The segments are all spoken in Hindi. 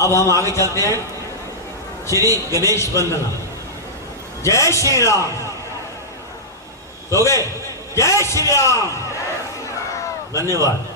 अब हम आगे चलते हैं। श्री गणेश वंदना। जय श्री राम। तो गए जय श्री राम। धन्यवाद।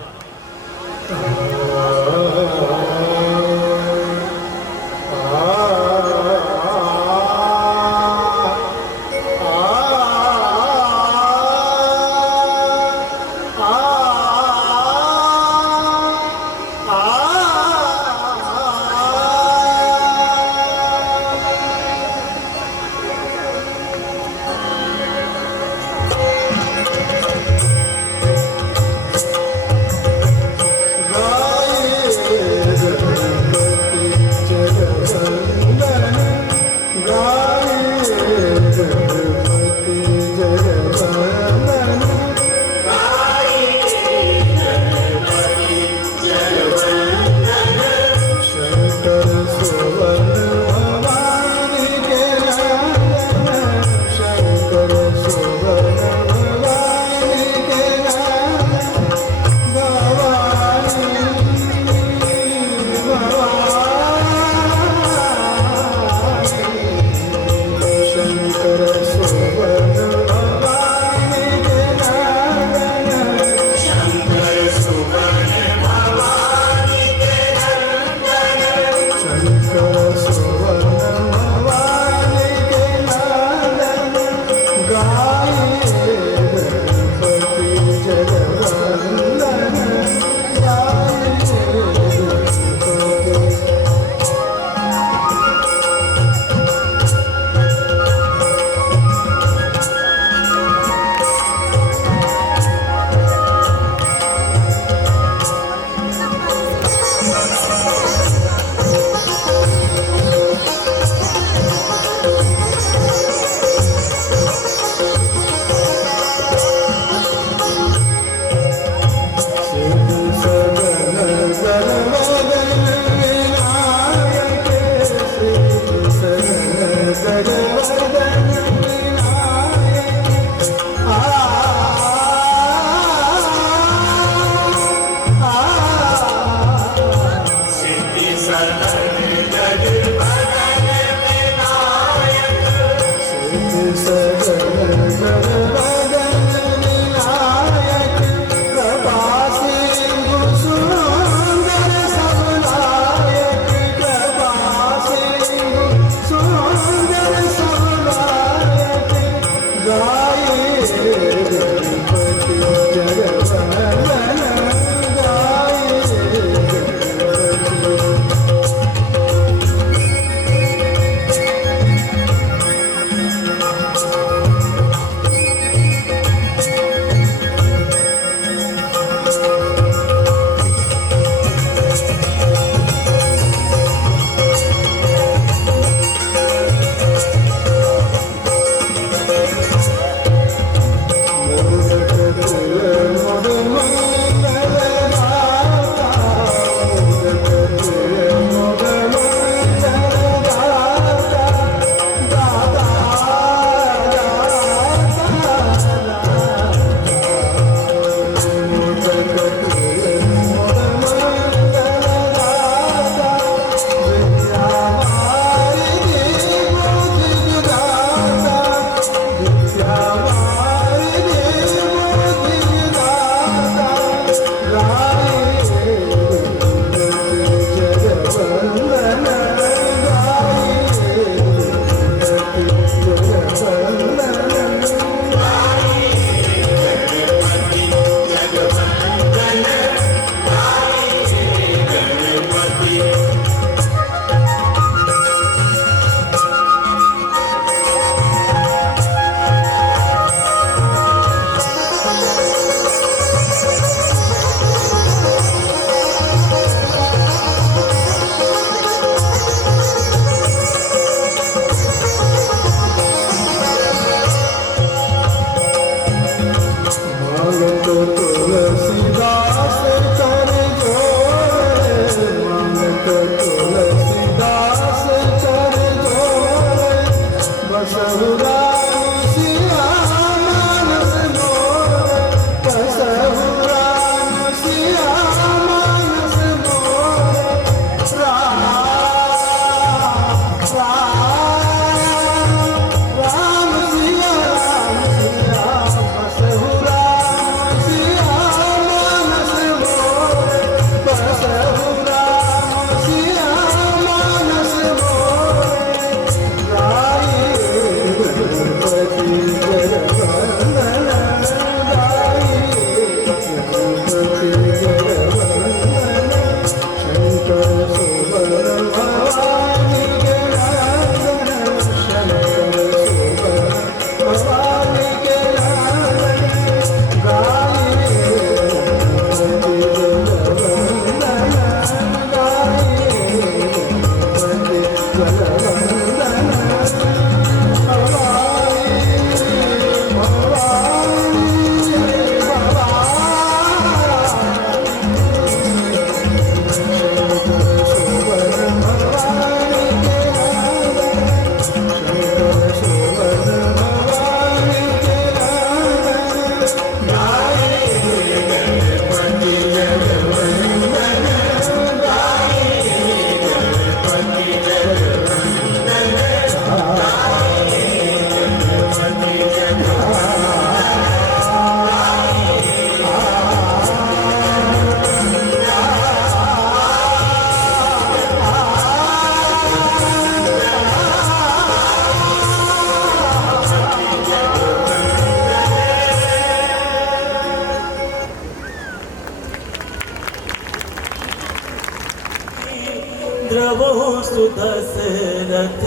द्रवहु सुदशरथ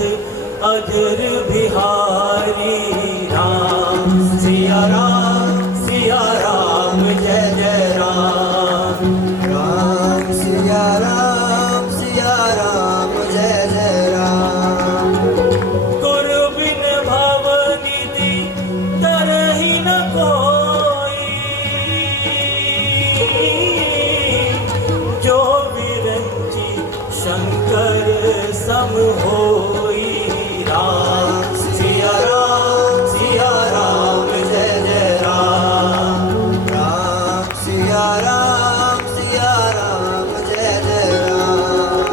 अधर बिहारी राम सिया राम जय जय राम राम सिया राम जय जय राम गुरु बिन भव निधि तरहि न कोई जो विरंची शंकर सम होई राम सिया राम जय जय राम राम सिया राम जय जय राम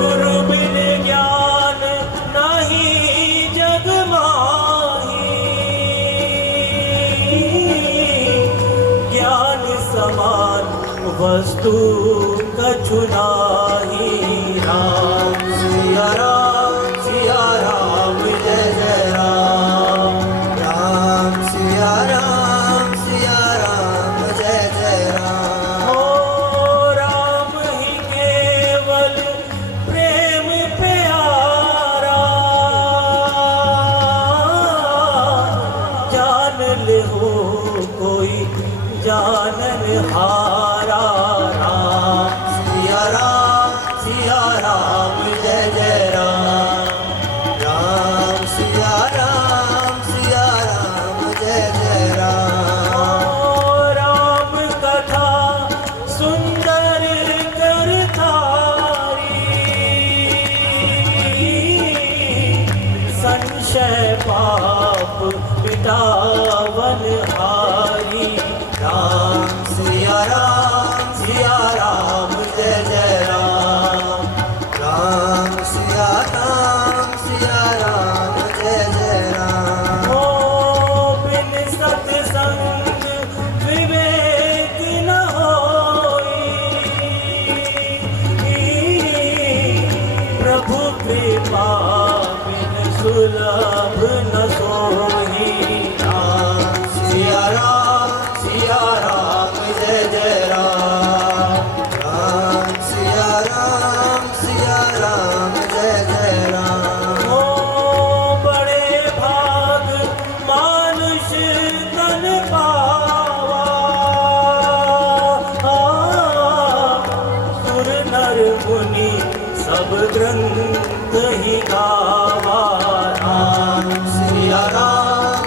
गुरु बिन ज्ञान नहीं जग माही ज्ञान समान वस्तु कछु नाही राम सिया राम जय जय राम राम सिया राम जय जय राम ओ राम ही केवल प्रेम प्यारा जान ले हो कोई जानन हारा राम सिया राम जय जय राम राम सिया राम जय जय राम ओ राम कथा सुंदर कर थारी संशय पाप मिटावन हारी राम सिया राम जय जय राम राम सिया राम जय जय राम ओ बिन सत्संग विवेक न होई प्रभु कृपा बिन सुलभ न सोई राम सिया राम जय जय राम राम सिया राम जय जय राम ओ बड़े भाग मानुष तन पावा सुर नर मुनि सब ग्रंथ ही गावा राम सिया राम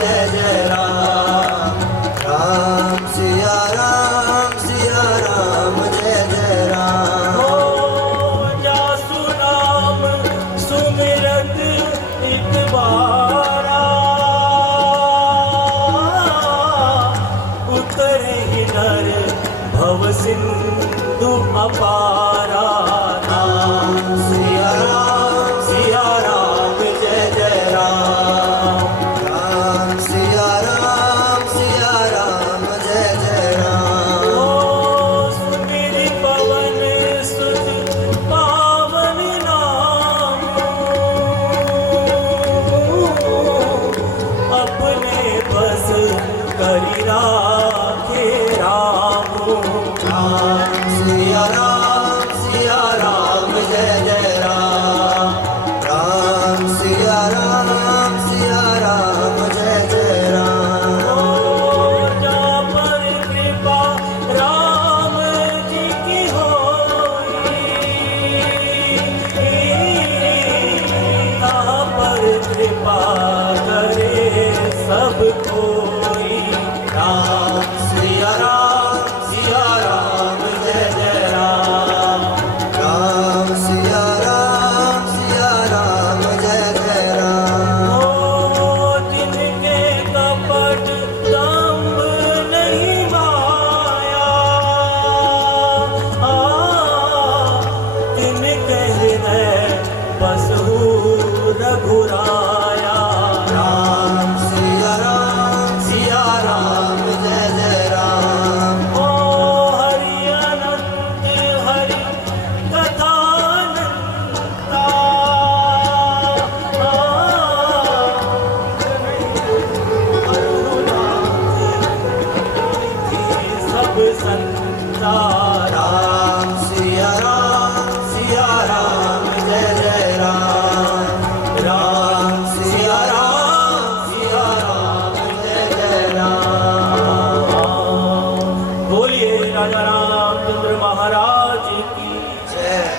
जय जय राम राम सिया राम जय जय राम ओ जासु नाम सुमिरत एक बारा उतरे ही नर भव सिंधु अपारा राम सिया राम जय जय राम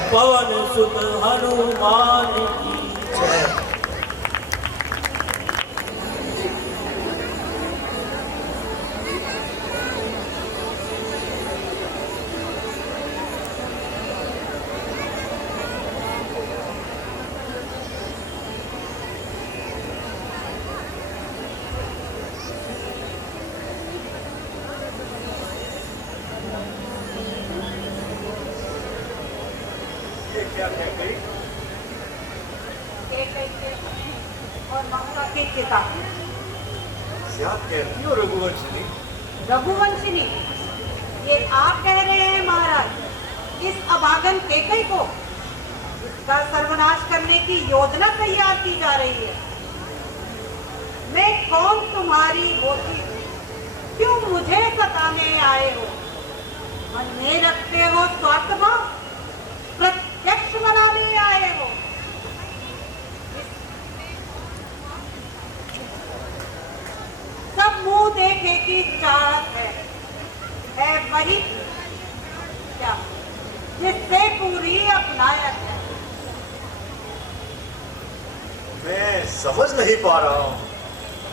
पवन सुत हनुमान की जय। क्या कह गई? और ममता के किताब क्या कहती हो रघुवंशिनी? रघुवंशिनी, ये आप कह रहे हैं महाराज, इस अभागन केकई को इसका सर्वनाश करने की योजना तैयार की जा रही है। मैं कौन तुम्हारी होती, क्यों मुझे सताने आए हो? मन में रखते हो स्वार्थ भाव, प्रत्यक्ष बनाने आए हो। सब मुंह देखे की चाहत है वही क्या जिससे पूरी अपनाया जाए। मैं समझ नहीं पा रहा हूँ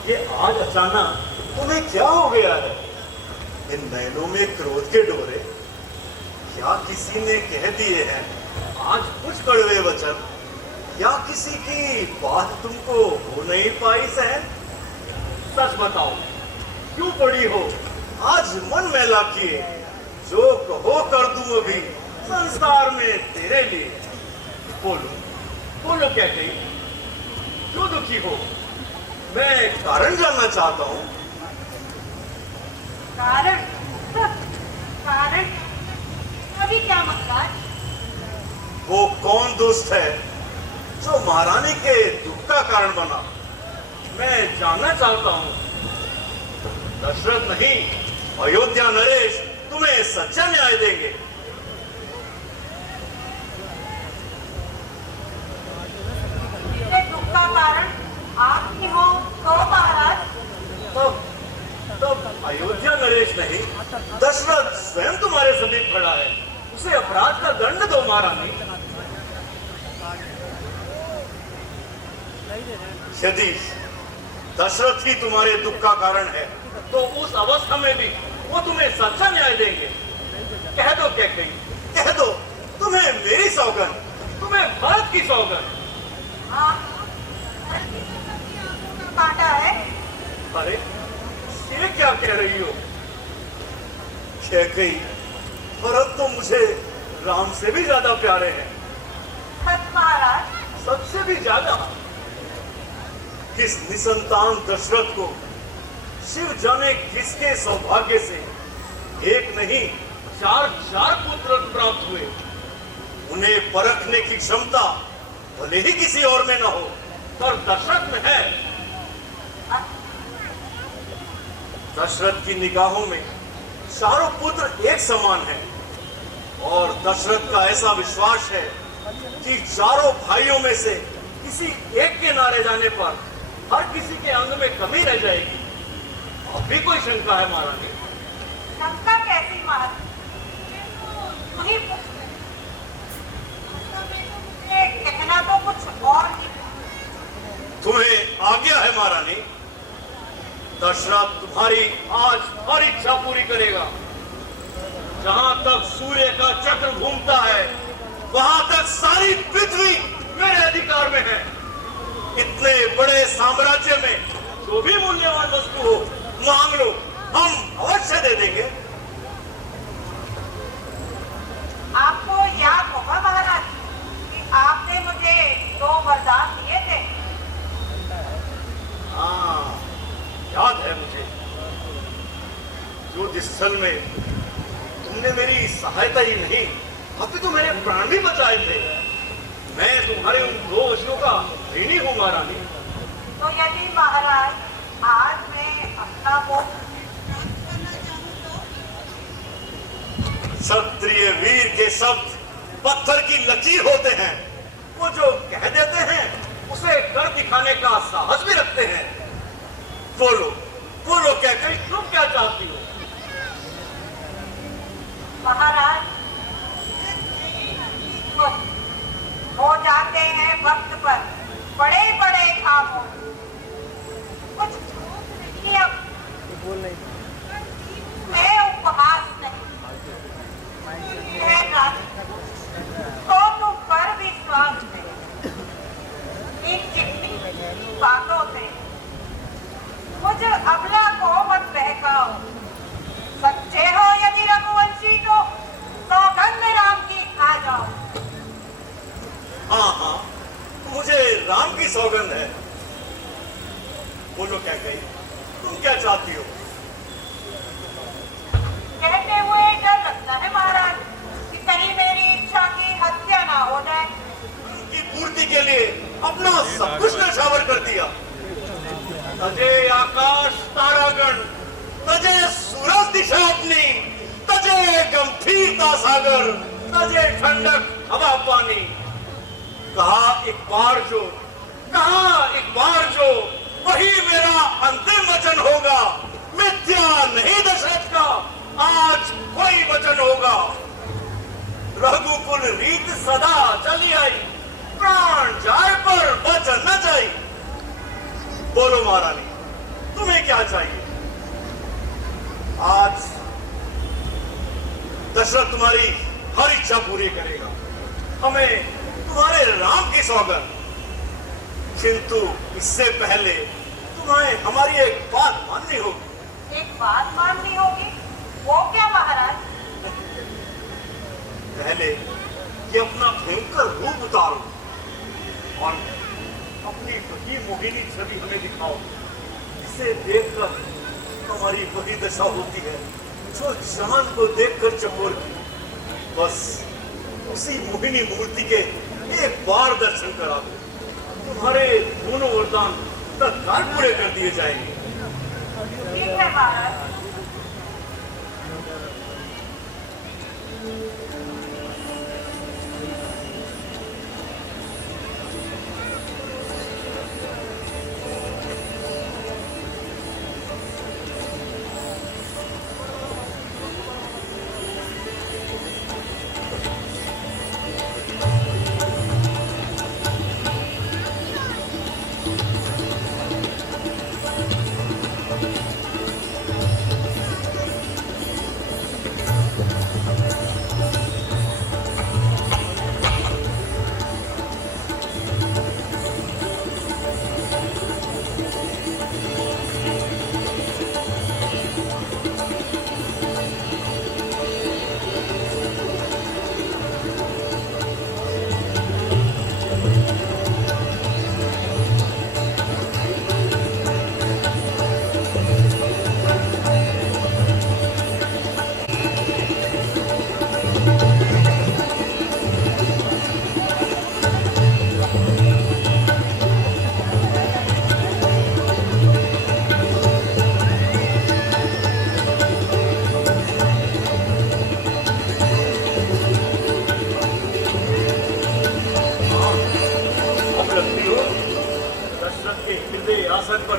ये आज अचानक तुम्हें क्या हो गया है? इन नैनों में क्रोध के डोरे क्या किसी ने कह दिए हैं आज कुछ कड़वे वचन? या किसी की बात तुमको हो नहीं पाई सहन? सच बताओ, क्यों पड़ी हो आज मन मैला किए? जो कहो कर दूं अभी संसार में तेरे लिए। बोलो बोलो, क्या कही? क्यों दुखी हो? मैं कारण जानना चाहता हूँ। कारण कारण अभी क्या मतलब? वो कौन दुष्ट है जो महारानी के दुख का कारण बना? मैं जानना चाहता हूँ। दशरथ नहीं, अयोध्या नरेश तुम्हें सच्चा न्याय देंगे। ये दुख का कारण आप ही हो तो महाराज? तब अयोध्या नरेश नहीं, दशरथ स्वयं तुम्हारे समीप खड़ा है। उसे अपराध का दंड दो महारानी। यदि दशरथ ही तुम्हारे दुख का कारण है तो उस अवस्था में भी वो तुम्हें सच्चा न्याय देंगे। कह दो क्या कही, कह दो, तुम्हें मेरी सौगंध, तुम्हें भरत की सौगंध। हाँ, काटा है। अरे ये क्या कह रही हो? कह गई भरत तो मुझे राम से भी ज्यादा प्यारे हैं। सच महाराज? सबसे भी ज्यादा। किस निसंतान दशरथ को शिव जाने किसके सौभाग्य से एक नहीं चार पुत्र प्राप्त हुए। उन्हें परखने की क्षमता भले ही किसी और में न हो, पर दशरथ में है। दशरथ की निगाहों में चारों पुत्र एक समान हैं, और दशरथ का ऐसा विश्वास है कि चारों भाइयों में से किसी एक के ना रह जाने पर हर किसी के अंग में कमी रह जाएगी। अब भी कोई शंका है महारानी? शंका कैसी महाराज? वही कहना तो कुछ और ही। तुम्हें आज्ञा है महारानी। दशरथ तुम्हारी आज हर इच्छा पूरी करेगा। जहां तक सूर्य का चक्र घूमता है वहां तक सारी पृथ्वी मेरे अधिकार में है। इतने बड़े साम्राज्य में जो भी मूल्यवान वस्तु हो मांग लो, हम अवश्य दे देंगे। आपको याद होगा महाराज कि आपने मुझे 2 वरदान दिए थे। हाँ, याद है मुझे। युद्ध स्थल में तुमने मेरी सहायता ही नहीं, अभी तो मेरे प्राण भी बचाए थे। मैं तुम्हारे उन 2 वचनों का ऋणी हूँ महारानी। तो यदि महाराज आज मैं अपना वो क्षत्रिय वीर के शब्द पत्थर की लकीर होते हैं। वो जो कह देते हैं उसे कर दिखाने का साहस भी रखते हैं। बोलो बोलो, क्या कही, तुम क्या चाहती हो? महाराज कुछ हो जाते हैं वक्त पर बड़े बड़े खामोश। कुछ नहीं अब मैं उपहास नहीं है रानी, तो तुम पर विश्वास नहीं। इन चिट्ठी बातों से मुझ अबला को मत बहकाओ। सच्चे हो यदि रघुवंशी तो सौगंध राम की खा जाओ। हाँ हाँ, मुझे राम की सौगंध है। बोलो क्या कही, तुम क्या चाहती हो? कहते हुए डर लगता है महाराज कि कहीं मेरी इच्छा की हत्या ना हो जाए। की पूर्ति के लिए अपना सब कुछ नशावर कर दिया। तजे आकाश तारागण, तजे सूरज दिशा अपनी, तजे गंभीरता सागर, तजे ठंडक हवा पानी। कहा एक बार जो वही मेरा अंतिम वचन होगा। मिथ्या नहीं दशरथ का आज कोई वचन होगा। रघुकुल रीत सदा चली आई, प्राण जाए पर वचन न जाई। बोलो महारानी, तुम्हें क्या चाहिए? आज दशरथ तुम्हारी हर इच्छा पूरी करेगा। हमें तुम्हारे राम की सौगंध, किंतु इससे पहले तुम्हें हमारी एक बात माननी होगी। एक बात माननी होगी? वो क्या महाराज? पहले ये अपना भयंकर रूप उतारो और अपनी वही मोहिनी छवि हमें दिखाओ। इसे देखकर हमारी वही दशा होती है जो चांद को देखकर चकोरती। बस उसी मोहिनी मूर्ति के एक बार दर्शन करा दो, तुम्हारे दोनों वरदान तत्काल पूरे कर दिए जाएंगे। ठीक है महाराज।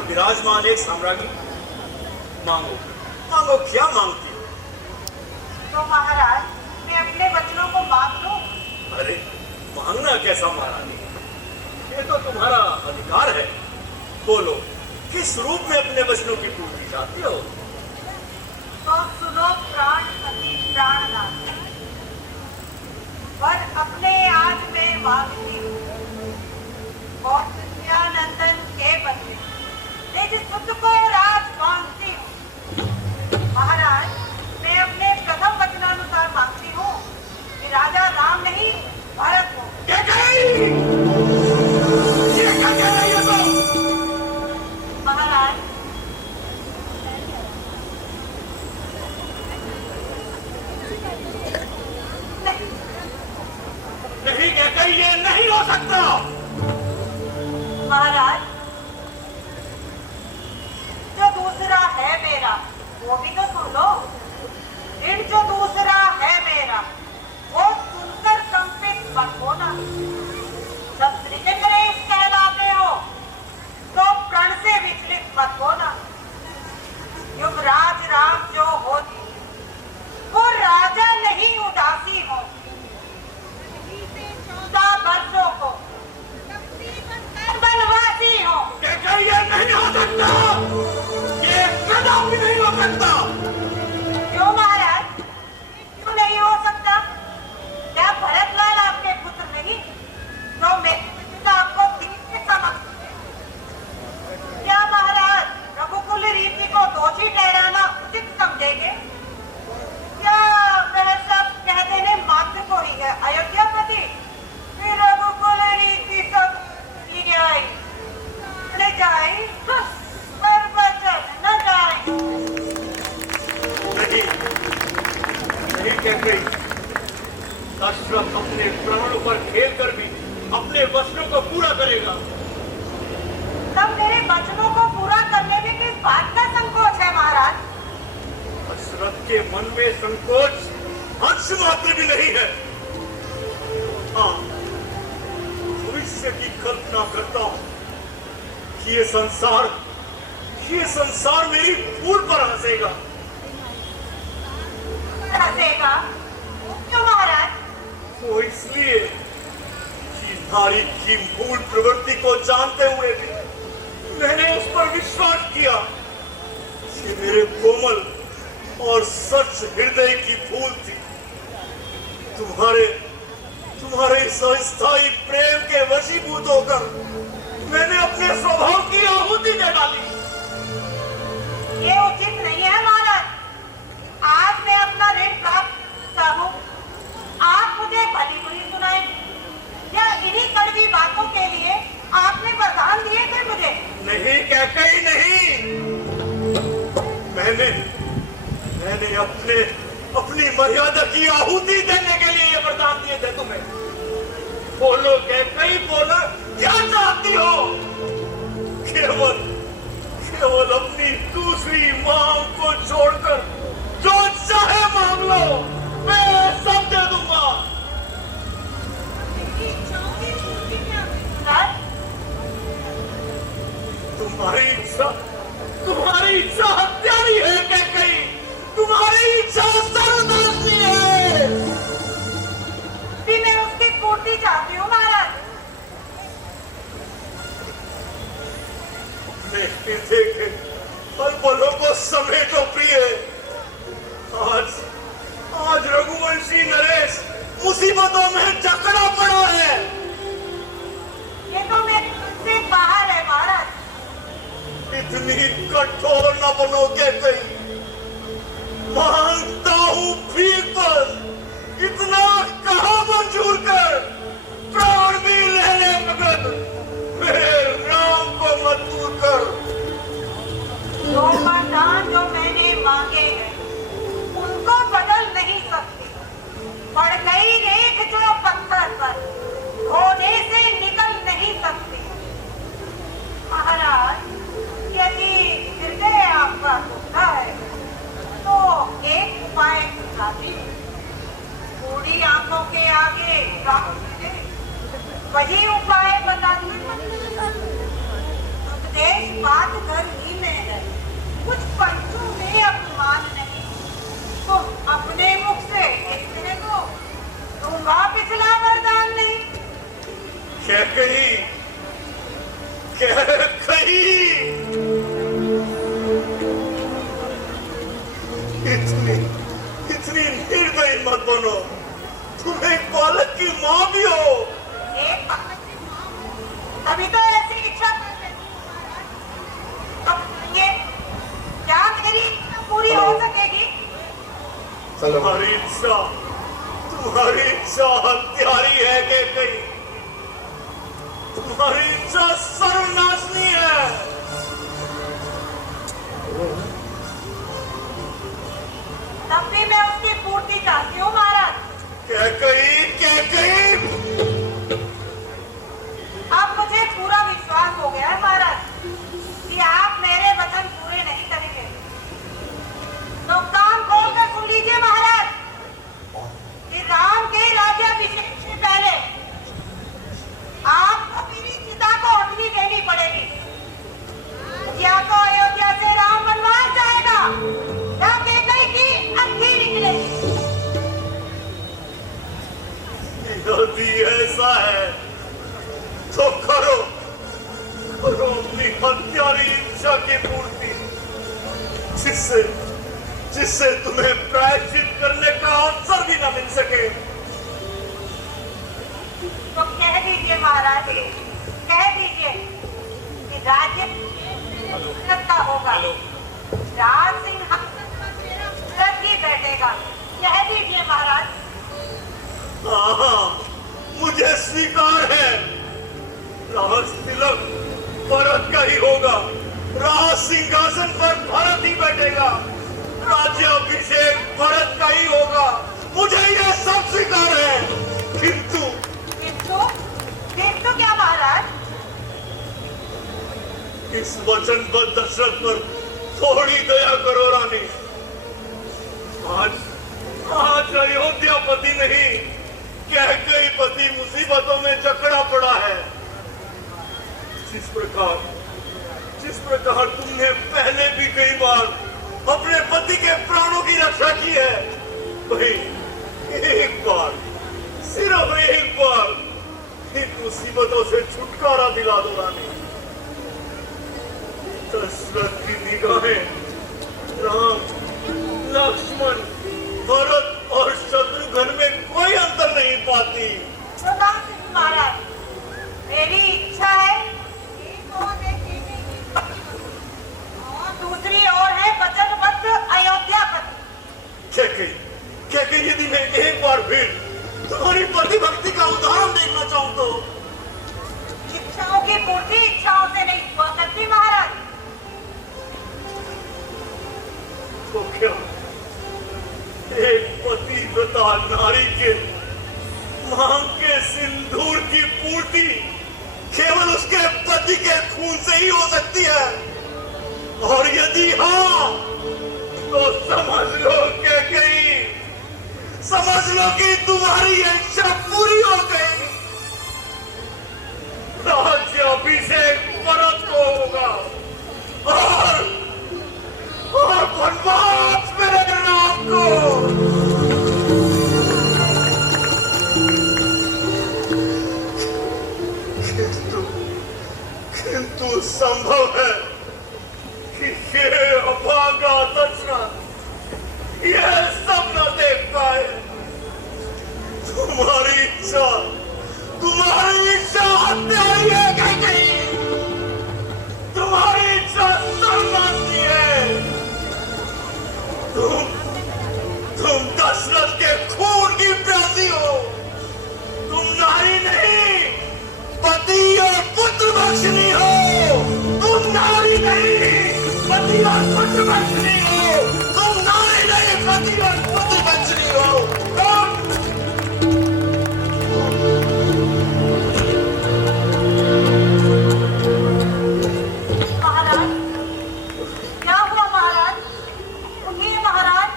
विराजमान एक साम्राज्ञी। मांगो मांगो, क्या मांगती हो? तो महाराज मैं अपने वचनों को मांग लूं? अरे मांगना कैसा महारानी, ये तो तुम्हारा अधिकार है। बोलो किस रूप में अपने वचनों की पूर्ति चाहती हो? तो सुनो प्राणपति प्राणनाथ, पर अपने आज मैं मांगती हूँ नंदन के बदले निज सुत को राज मांगती हूँ। महाराज मैं अपने प्रथम वचनानुसार मांगती हूँ कि राजा राम नहीं भरत हो। क्या कही? ये क्या कह रही हो तुम? महाराज नहीं कहकर ये नहीं हो सकता। महाराज जो दूसरा है मेरा वो भी तो सुन लो। फिर जो दूसरा है मेरा वो सुनकर कंपित मत होना। जब त्रिजगरेश कहलाते हो तो प्रण से विचलित मत होना। युवराज राम जो होती वो राजा नहीं उदासी हो। सकता। क्यों महाराज, क्यों नहीं हो सकता? क्या भरतलाल आपके पुत्र नहीं, तो मेरे पिता आपको तीर के समान? क्या महाराज रघुकुल रीति को दोषी ठहराना उचित समझेंगे? क्या वह सब कह देने मात्र को ही है अयोध्यापति? फिर रघुकुल रीति सब आई न जाए, पर वचन न जाए। नहीं, नहीं कह गई। दशरथ अपने प्राणों पर खेल कर भी अपने वचनों को पूरा करेगा। तब मेरे वचनों को पूरा करने में किस बात का संकोच है महाराज? दशरथ के मन में संकोच अंश मात्र भी नहीं है। हाँ, भविष्य की कल्पना करता हूं कि ये संसार मेरी भूल पर हंसेगा। हंसेगा? क्यों महाराज? वो इसलिए कि नारी की मूल प्रवृत्ति को जानते हुए भी मैंने उस पर विश्वास किया। ये मेरे कोमल और सच हृदय की भूल थी। तुम्हारे इस अस्थायी प्रेम के वशीभूत होकर मैंने अपने स्वभाव की आहुति दे डाली। ये उचित नहीं है महाराज। आज मैं अपना ऋण प्राप्त करता हूँ, आप मुझे भली बुरी सुनाए, या इन्हीं कड़वी बातों के लिए आपने वरदान दिए थे मुझे? नहीं कैकेयी, नहीं। मैंने अपनी मर्यादा की आहुति देने के लिए ये वरदान दिए थे तुम्हें। बोलो कैकेयी, बोलो, क्या चाहती हो? केवल अपनी दूसरी मांग को छोड़कर जो चाहे मांग लो, मैं सब दे दूंगा। तुम्हारी इच्छा हत्यारी है कैकेयी। तुम्हारी इच्छा सर्वनाशी है। भी मैं उसकी पूर्ति चाहती हूँ महाराज। अपने हृदय के पल-पलों को समेटो प्रिय। आज रघुवंशी नरेश मुसीबतों में जकड़ा पड़ा है। ये तो मेरे से बाहर है महाराज। इतनी कठोर न बनो कैकेयी। मांगता हूँ भीख बस, इतना कहा मंजूर कर, प्राण भी लेने मगन मेरे राम को मत दूर कर। जो वरदान जो मैंने मांगे हैं उनको बदल नहीं सकती। पड़ गई रेख जो पत्थर पर, धोने से निकल नहीं सकती। महाराज, यदि हृदय आपका टूटा है तो एक उपाय सुझाती हूँ। बूढ़ी आंखों के आगे वही उपाय बताती हूँ। उपदेश बात घर ही में है, कुछ पंचों में अपमान नहीं। तुम अपने मुख से कहने को दूंगा पिछला वरदान नहीं। कैकेयी, इतनी निर्दयी मत बनो। तुम एक बालक की माँ भी हो। एक बालक की माँ हो, अभी तो ऐसी इच्छा करते अब ये क्या मेरी इच्छा पूरी हो सकेगी? तुम्हारी इच्छा हत्यारी है कैकेयी। तुम्हारी इच्छा सर्वनाशनी है। तब भी मैं उसकी पूर्ति चाहती हूँ महाराज। कैकेयी, अब मुझे पूरा विश्वास हो गया है महाराज कि आप मेरे वचन पूरे नहीं करेंगे। तो कान खोलकर सुन लीजिए महाराज कि राम के राज्याभिषेक से पहले आपको मेरी चिता को अग्नि देनी पड़ेगी। या तो अयोध्या से राम वनवास जाएगा या कैकेयी की अर्थी निकलेगी। यदि ऐसा है तो करो अपनी हत्यारी इच्छा की पूर्ति, जिससे तुम्हें प्रायश्चित करने का अवसर भी न मिल सके। तो कह दीजिए महाराज, कह दीजिए कि राज्य का होगा, राज सिंहासन पर मेरा भरत ही बैठेगा। कह दीजिए महाराज। हाँ, मुझे स्वीकार है। राज तिलक भरत का ही होगा, राज सिंहासन पर भरत ही बैठेगा, राज्याभिषेक भरत का ही होगा, मुझे यह सब स्वीकार है। किंतु किंतु क्या महाराज? इस वचनबद्ध दशरथ पर थोड़ी दया करो रानी। आज अयोध्यापति नहीं, कैकेयी पति मुसीबतों में जकड़ा पड़ा है। जिस प्रकार तुमने पहले भी कई बार अपने पति के प्राणों की रक्षा की है, वही एक बार, सिर्फ एक बार इन मुसीबतों से छुटकारा दिला दो रानी। दशरथ की निगाहें राम, लक्ष्मण, भरत और शत्रुघ्न में कोई अंतर नहीं पाती। महाराज, मेरी इच्छा है एक और है कैकेयी की पत्नी और दूसरी ओर है वचनबद्ध अयोध्यापति। कैकेयी यदि मैं एक बार फिर तुम्हारी पति भक्ति का उदाहरण देखना चाहूं तो इच्छाओं की पूर्ति इच्छाओं से नहीं हो सकती महाराज। तो क्या एक पतिव्रता नारी के मांग के सिंदूर की पूर्ति केवल उसके पति के खून से ही हो सकती है? और यदि हाँ, तो समझ लो कि तुम्हारी इच्छा पूरी हो गई। राज्याभिषेक भरत को होगा और वनवास मेरे राम को। किंतु संभव है कि ये अभागा दशरथ ये सब न देख पाए। तुम्हारी इच्छा हत्या है कैकेयी, तुम्हारी इच्छा सर्वनाशी है। तुम दशरथ के खून की प्यासी हो। तुम नारी नहीं, पति और पुत्र बख्शनी हो। तुम नारी नहीं, पति और पुत्र बख्शनी हो। तुम नारी नहीं, पति और पुत्र बख्शनी हो। महाराज, क्या हुआ महाराज? उठिए महाराज।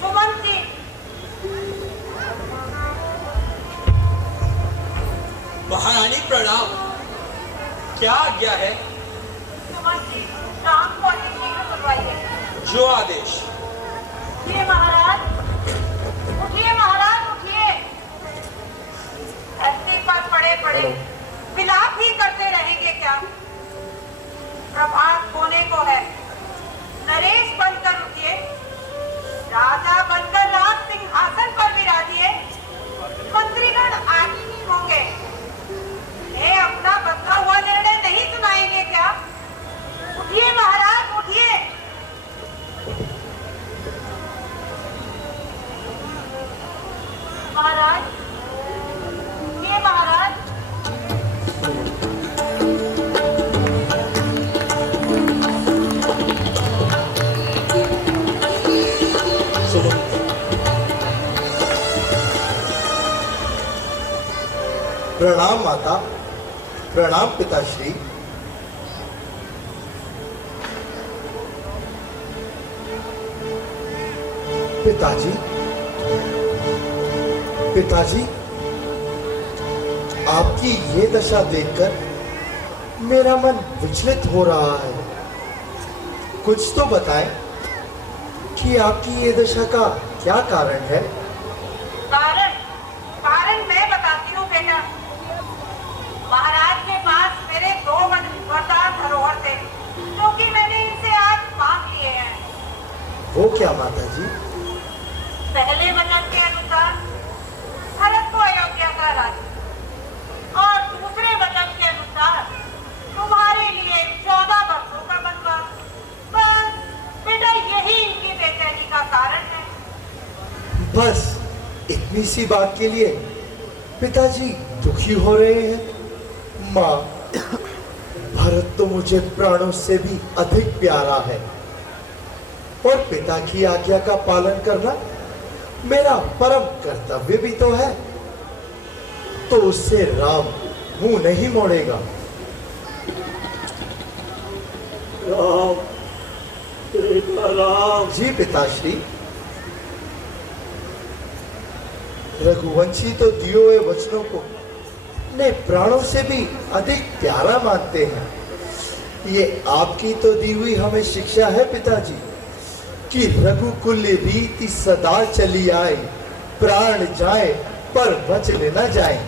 सुमन जी, महारानी प्रणाम। क्या आज्ञा है? सुमन जी, राम को शीघ्र सुनवाइए। जो आदेश। उठिए महाराज, उठिए महाराज, उठिए। धरती पर पड़े पड़े विलाप ही करते रहेंगे क्या? प्रभात होने को है। नरेश बनकर उठिए, राजा बनकर राज सिंहासन पर विराजिए। मंत्रीगण आगे नहीं होंगे। ये अपना बदला हुआ निर्णय नहीं सुनाएंगे क्या? उठिए महाराज, उठिए। महाराज, उठिए महाराज। प्रणाम माता, प्रणाम पिताश्री। पिताजी, पिताजी, आपकी ये दशा देखकर मेरा मन विचलित हो रहा है। कुछ तो बताएं कि आपकी ये दशा का क्या कारण है? कारण मैं बताती हूँ बेटा। महाराज के पास मेरे 2 वरदान धरोहर थे। कि मैंने इनसे आज मांग लिए हैं। वो क्या माता जी? पहले वचन के अनुसार भरत को अयोध्या का राज्य, और दूसरे वचन के अनुसार तुम्हारे लिए 14 वर्षों का वनवास। बस बेटा, यही इनकी बेचैनी का कारण है। बस इतनी सी बात के लिए पिताजी दुखी हो रहे हैं। माँ, भरत तो मुझे प्राणों से भी अधिक प्यारा है, और पिता की आज्ञा का पालन करना मेरा परम कर्तव्य भी तो है। तो उससे राम मुंह नहीं मोड़ेगा। राम, बेटा राम। जी पिताश्री। रघुवंशी तो दिए हुए वचनों को अपने प्राणों से भी अधिक प्यारा मानते हैं। ये आपकी तो दी हुई हमें शिक्षा है पिताजी, कि रघुकुल रीति सदा चली आए, प्राण जाए पर वचन न जाए।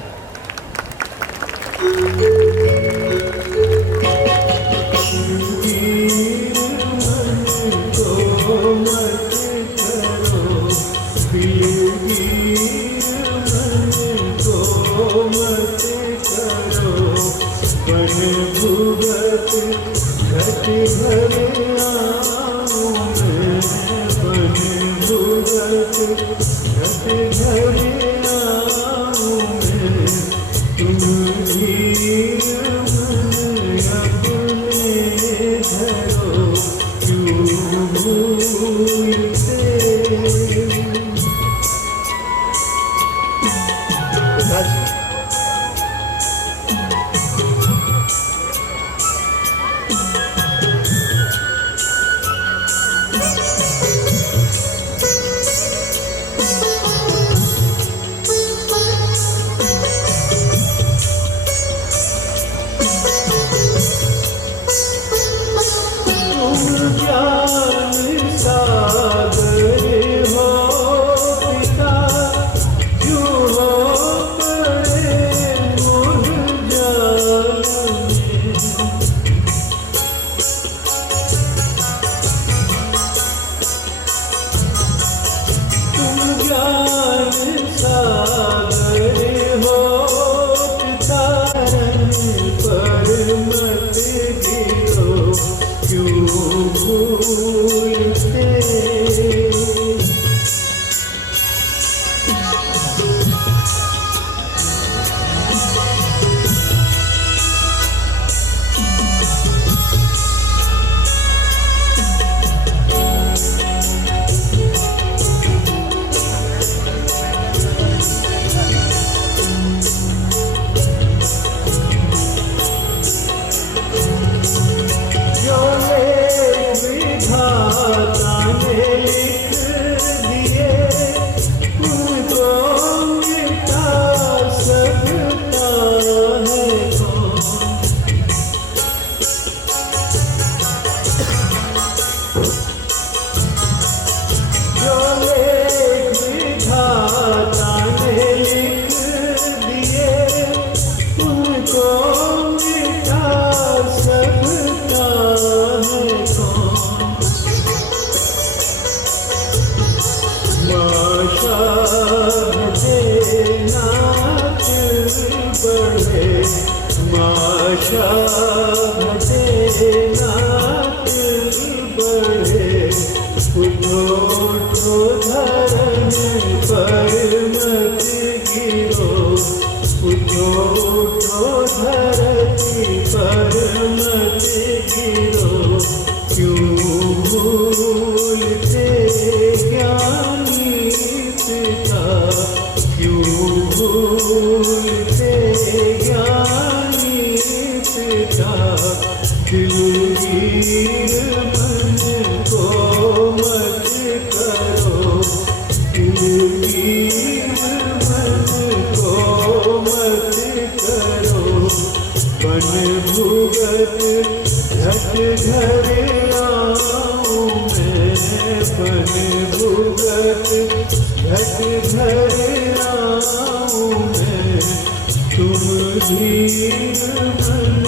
तुम धीर मन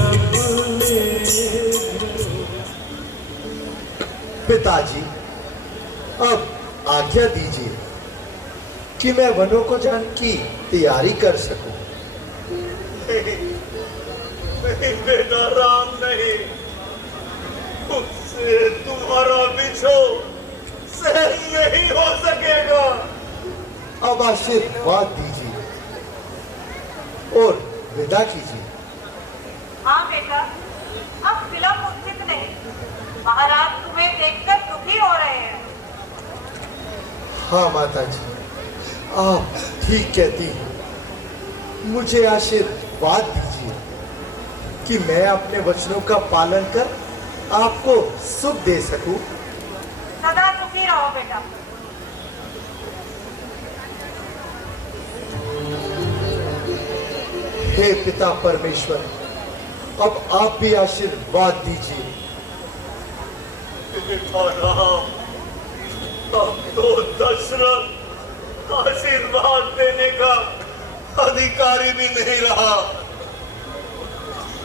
अपने पिताजी, अब आज्ञा दीजिए कि मैं वनों को जाने की तैयारी कर सकूं। नहीं बेटा, राम नहीं, उससे तुम्हारा बिछोह सहन नहीं हो सकेगा। अब आशीर्वाद दीजिए और विदा कीजिए। हाँ बेटा, अब विलंब उचित नहीं। महाराज तुम्हें देखकर दुखी हो रहे हैं। हाँ माता जी, आप ठीक कहती हैं। मुझे आशीर्वाद दीजिए कि मैं अपने वचनों का पालन कर आपको सुख दे सकूं। सदा सुखी रहो बेटा। हे पिता परमेश्वर, अब आप भी आशीर्वाद दीजिए। बेटा राम, अब तो दशरथ आशीर्वाद देने का अधिकारी भी नहीं रहा।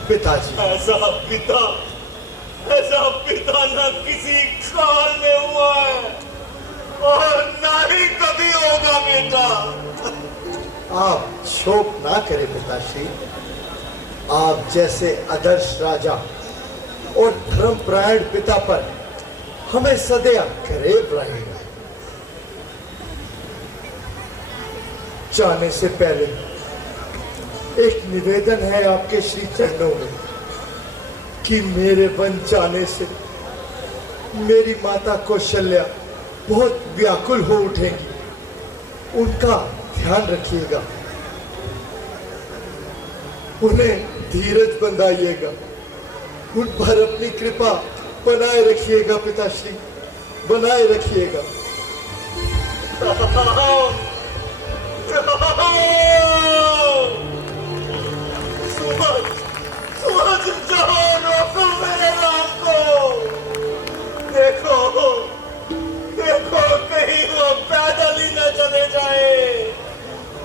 पिताजी, ऐसा पिता न किसी काल में हुआ है और ना ही कभी होगा बेटा। आप शोक ना करें पिताश्री। आप जैसे आदर्श राजा और धर्मपरायण पिता पर हमें सदैव करीब रहेगा। जाने से पहले एक निवेदन है आपके श्री चरणों में कि मेरे वन जाने से मेरी माता कौशल्या बहुत व्याकुल हो उठेंगी। उनका ध्यान रखिएगा, उन्हें धीरज बंधाइएगा, उन पर अपनी कृपा बनाए रखिएगा पिताश्री, बनाए रखिएगा। सूरज जाओ, रोको मेरे राम को। देखो देखो, कहीं वो पैदल ही न चले जाए।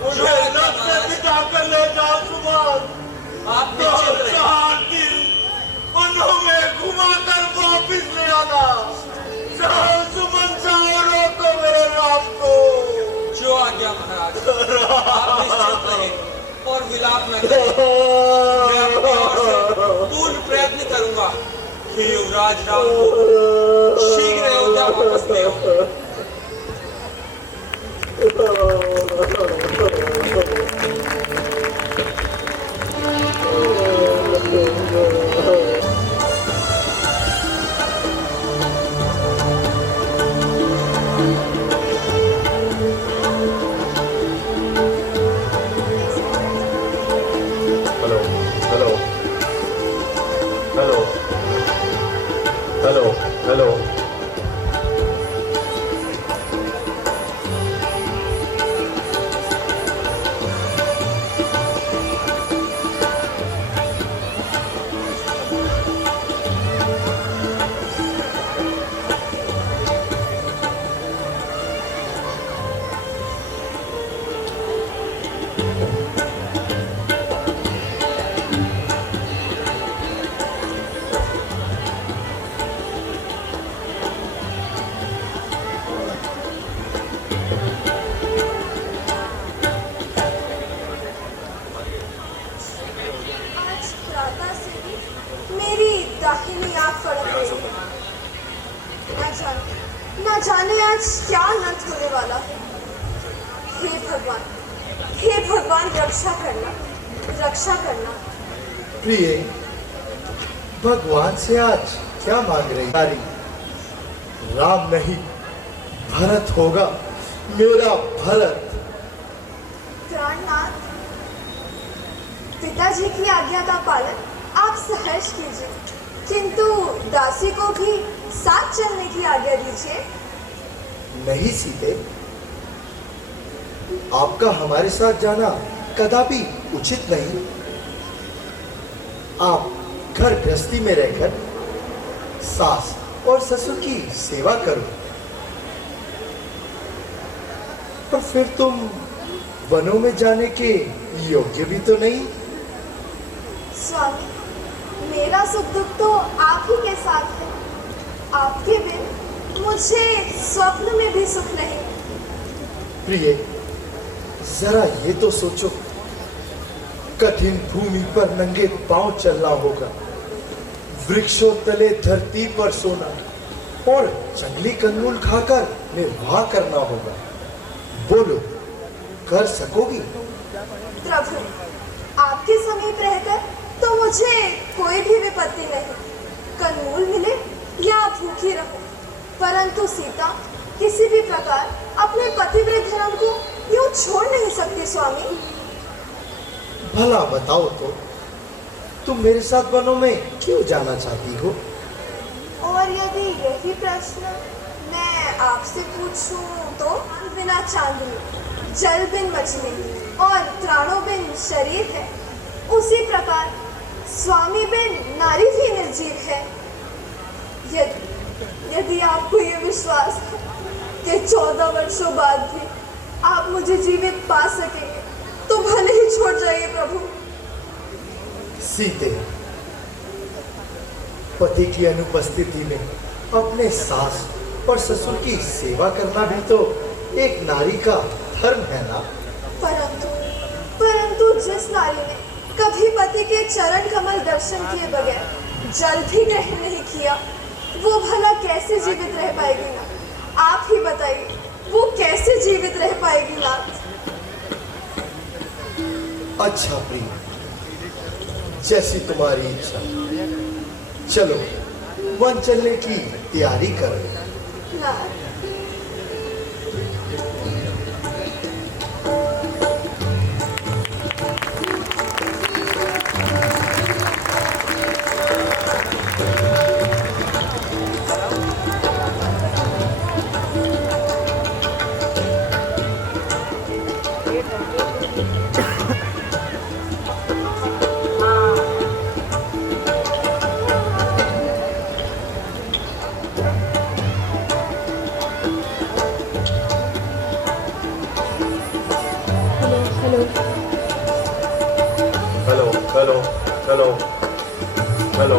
उन्हें रथ से बिठा कर ले जाओ। सुबह आप दो निश्चिंत रहिए। 4 दिन वनों में घुमा कर वापिस ले आना। जाओ सुमन, जाओ, रोको मेरे राम को। जो आज्ञा महाराज। आप निश्चिंत रहिए और विलाप न करें। मैं अपनी ओर से पूर्ण प्रयत्न करूंगा कि युवराज राम को शीघ्र अयोध्या वापस ले आऊं। हेलो। ना जाने आज क्या अनर्थ होने वाला है। हे भगवान, रक्षा करना, रक्षा करना। प्रिय, भगवान से आज क्या मांग रही? राम नहीं, भरत होगा, मेरा भरत। प्राणनाथ, पिताजी की आज्ञा का पालन आप सहर्ष कीजिए, किंतु दासी को भी साथ चलने की आज्ञा दीजिए। नहीं सीते, आपका हमारे साथ जाना कदापि उचित नहीं। आप घर गृहस्थी में रहकर सास और ससुर की सेवा करो, और फिर तुम वनों में जाने के योग्य भी तो नहीं। स्वामी, मेरा सुख दुख तो आप ही के साथ है। आपके बिन मुझे स्वप्न में भी सुख नहीं। प्रिय, जरा ये तो सोचो, कठिन भूमि पर नंगे पांव चलना होगा, वृक्षों तले धरती पर सोना और जंगली कंदमूल खाकर निर्वाह करना होगा। बोलो, कर सकोगी? प्रभु, आपके समीप रहकर तो मुझे कोई भी विपत्ति नहीं। कंदमूल मिले या भूखी रहूं, परंतु सीता किसी भी प्रकार अपने पतिव्रत धर्म को यूं छोड़ नहीं सकती स्वामी। भला बताओ तो, तुम मेरे साथ वनों में क्यों जाना चाहती हो? और यदि यही प्रश्न मैं आपसे पूछूं तो, बिना चांदनी, जल बिन मछली और प्राणों बिन शरीर है, उसी प्रकार स्वामी बिन नारी भी निर्जीव है। यदि आपको ये विश्वास है कि 14 वर्षों बाद भी आप मुझे जीवित पा सकेंगे, तो भले ही छोड़ जाइए प्रभु। सीते, पति की अनुपस्थिति में अपने सास और ससुर की सेवा करना भी तो एक नारी का धर्म है ना? परंतु जिस नारी ने कभी पति के चरण कमल दर्शन किए बगैर जल भी ग्रहण नहीं किया, वो भला कैसे जीवित रह पाएगी ना? आप ही बताइए, वो कैसे जीवित रह पाएगी ना? अच्छा प्रिय, जैसी तुम्हारी इच्छा। चलो, वन चलने की तैयारी करो। ना, हेलो।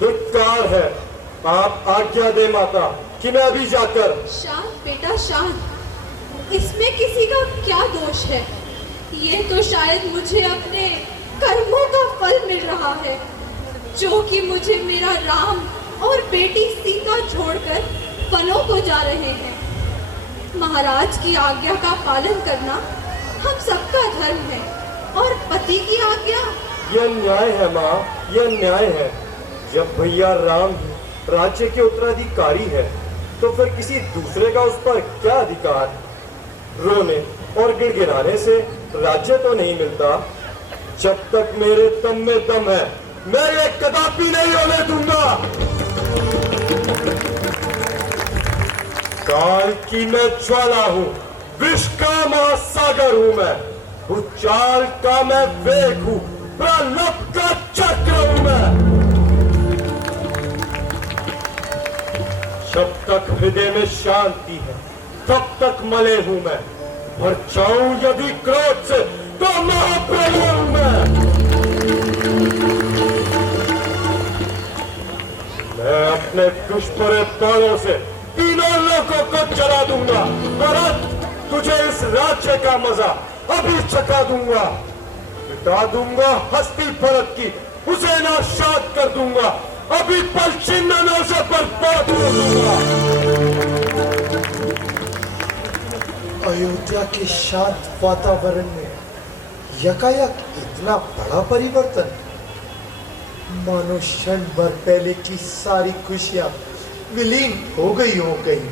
धिक्कार है, आप आज्ञा दे माता कि मैं अभी जाकर। शांत बेटा शांत, इसमें किसी का क्या दोष है? ये तो शायद मुझे अपने कर्मों का फल मिल रहा है, जो कि मुझे मेरा राम और बेटी सीता छोड़कर वनों को जा रहे हैं। महाराज की आज्ञा का पालन करना हम सबका धर्म है, और पति की आज्ञा। यह न्याय है माँ, यह न्याय है। जब भैया राम राज्य के उत्तराधिकारी है, तो फिर किसी दूसरे का उस पर क्या अधिकार? रोने और गिड़गिड़ाने से राज्य तो नहीं मिलता। जब तक मेरे दम में दम है, मैं ये कदापि नहीं होने दूंगा। काल की मैं ज्वाला हूँ, विष का महासागर हूँ मैं, भूचाल का मैं वेग हूँ, प्रलप का चक्र हूँ मैं। जब तक हृदय में शांति है, तब तक मले हूँ मैं। भर जाऊं यदि क्रोध से, तो महाप्रलय हूँ मैं। मैं अपने दुष्परे बाणों से तीनों लोगों को जला दूंगा, और तुझे इस राज्य का मजा अभी चखा दूंगा। मिटा दूंगा हस्ती भरत की, उसे नाशाद कर दूंगा, अभी पल छिन्न से बर्बाद कर दूंगा। अयोध्या के शांत वातावरण में यकायक इतना बड़ा परिवर्तन, मानो क्षण भर पहले की सारी खुशियां विलीन हो गई हो कहीं।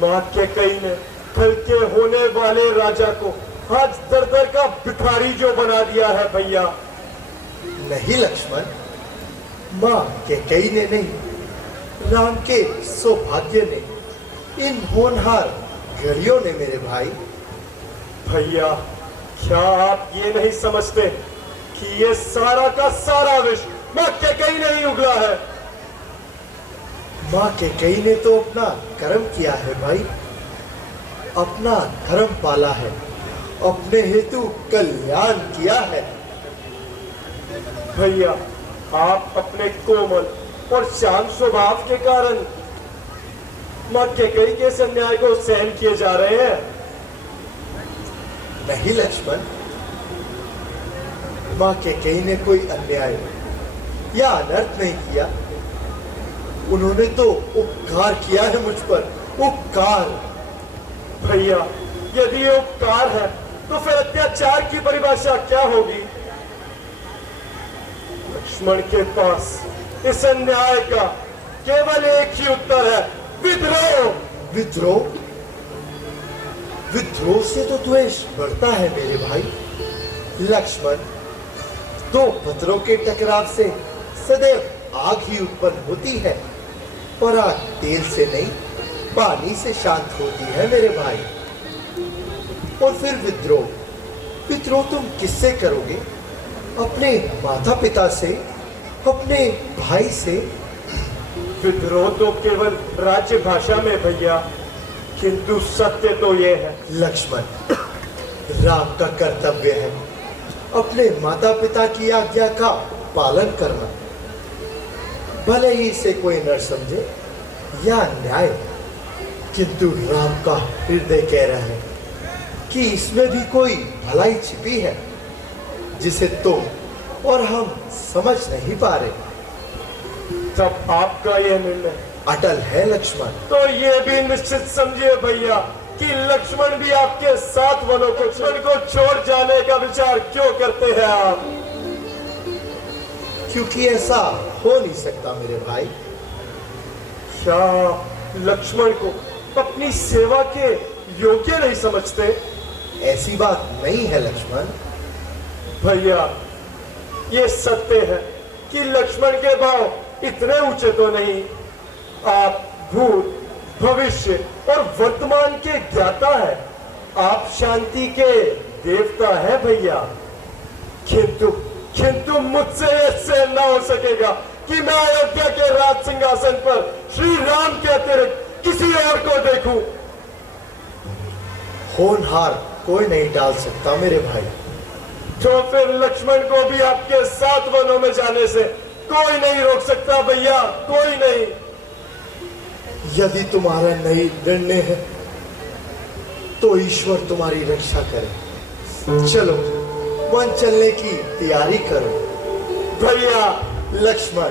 मां के कई ने कल के होने वाले राजा को आज दर दर का भिखारी जो बना दिया है भैया। नहीं लक्ष्मण, मां के कई ने नहीं, राम के सौभाग्य ने, इन होनहार घड़ियों ने मेरे भाई। भैया, क्या आप ये नहीं समझते कि ये सारा का सारा विष मां के कई नहीं उगला है? माँ कैकेयी ने तो अपना कर्म किया है भाई, अपना धर्म पाला है, अपने हेतु कल्याण किया है। भैया, आप अपने कोमल और शांत स्वभाव के कारण माँ कैकेयी के इस अन्याय को सहन किए जा रहे हैं। नहीं लक्ष्मण, माँ कैकेयी ने कोई अन्याय या अनर्थ नहीं किया, उन्होंने तो उपकार किया है मुझ पर, उपकार। भैया, यदि ये उपकार है तो फिर अत्याचार की परिभाषा क्या होगी? लक्ष्मण के पास इस अन्याय का केवल एक ही उत्तर है, विद्रोह। विद्रोह? विद्रोह से तो द्वेष बढ़ता है मेरे भाई। लक्ष्मण, दो पत्थरों के टकराव से सदैव आग ही उत्पन्न होती है, और आग तेल से नहीं, पानी से शांत होती है मेरे भाई। और फिर विद्रोह, विद्रोह तुम किससे करोगे? अपने माता पिता से, अपने भाई से? विद्रोह तो केवल राज्य भाषा में भैया, किंतु सत्य तो ये है। लक्ष्मण, राम का कर्तव्य है अपने माता पिता की आज्ञा का पालन करना, भले ही इसे कोई न समझे या अन्याय, किंतु राम का हृदय कह रहा है कि इसमें भी कोई भलाई छिपी है जिसे तुम और हम समझ नहीं पा रहे। तब आपका यह निर्णय अटल है लक्ष्मण। तो ये भी निश्चित समझिए भैया कि लक्ष्मण भी आपके साथ वनों को छोड़ जाने का विचार क्यों करते हैं आप? क्योंकि ऐसा हो नहीं सकता मेरे भाई। क्या लक्ष्मण को अपनी सेवा के योग्य नहीं समझते? ऐसी बात नहीं है लक्ष्मण। भैया, ये सत्य है कि लक्ष्मण के भाव इतने ऊंचे तो नहीं। आप भूत, भविष्य और वर्तमान के ज्ञाता है, आप शांति के देवता है भैया। किंतु मुझसे यह सहन न हो सकेगा कि मैं अयोध्या के राज सिंहासन पर श्री राम के अतिरिक्त किसी और को देखूं। होनहार कोई नहीं डाल सकता मेरे भाई। तो फिर लक्ष्मण को भी आपके साथ वनों में जाने से कोई नहीं रोक सकता भैया, कोई नहीं। यदि तुम्हारा नहीं निर्णय है तो ईश्वर तुम्हारी रक्षा करे। चलो वन चलने की तैयारी करो। भैया, लक्ष्मण,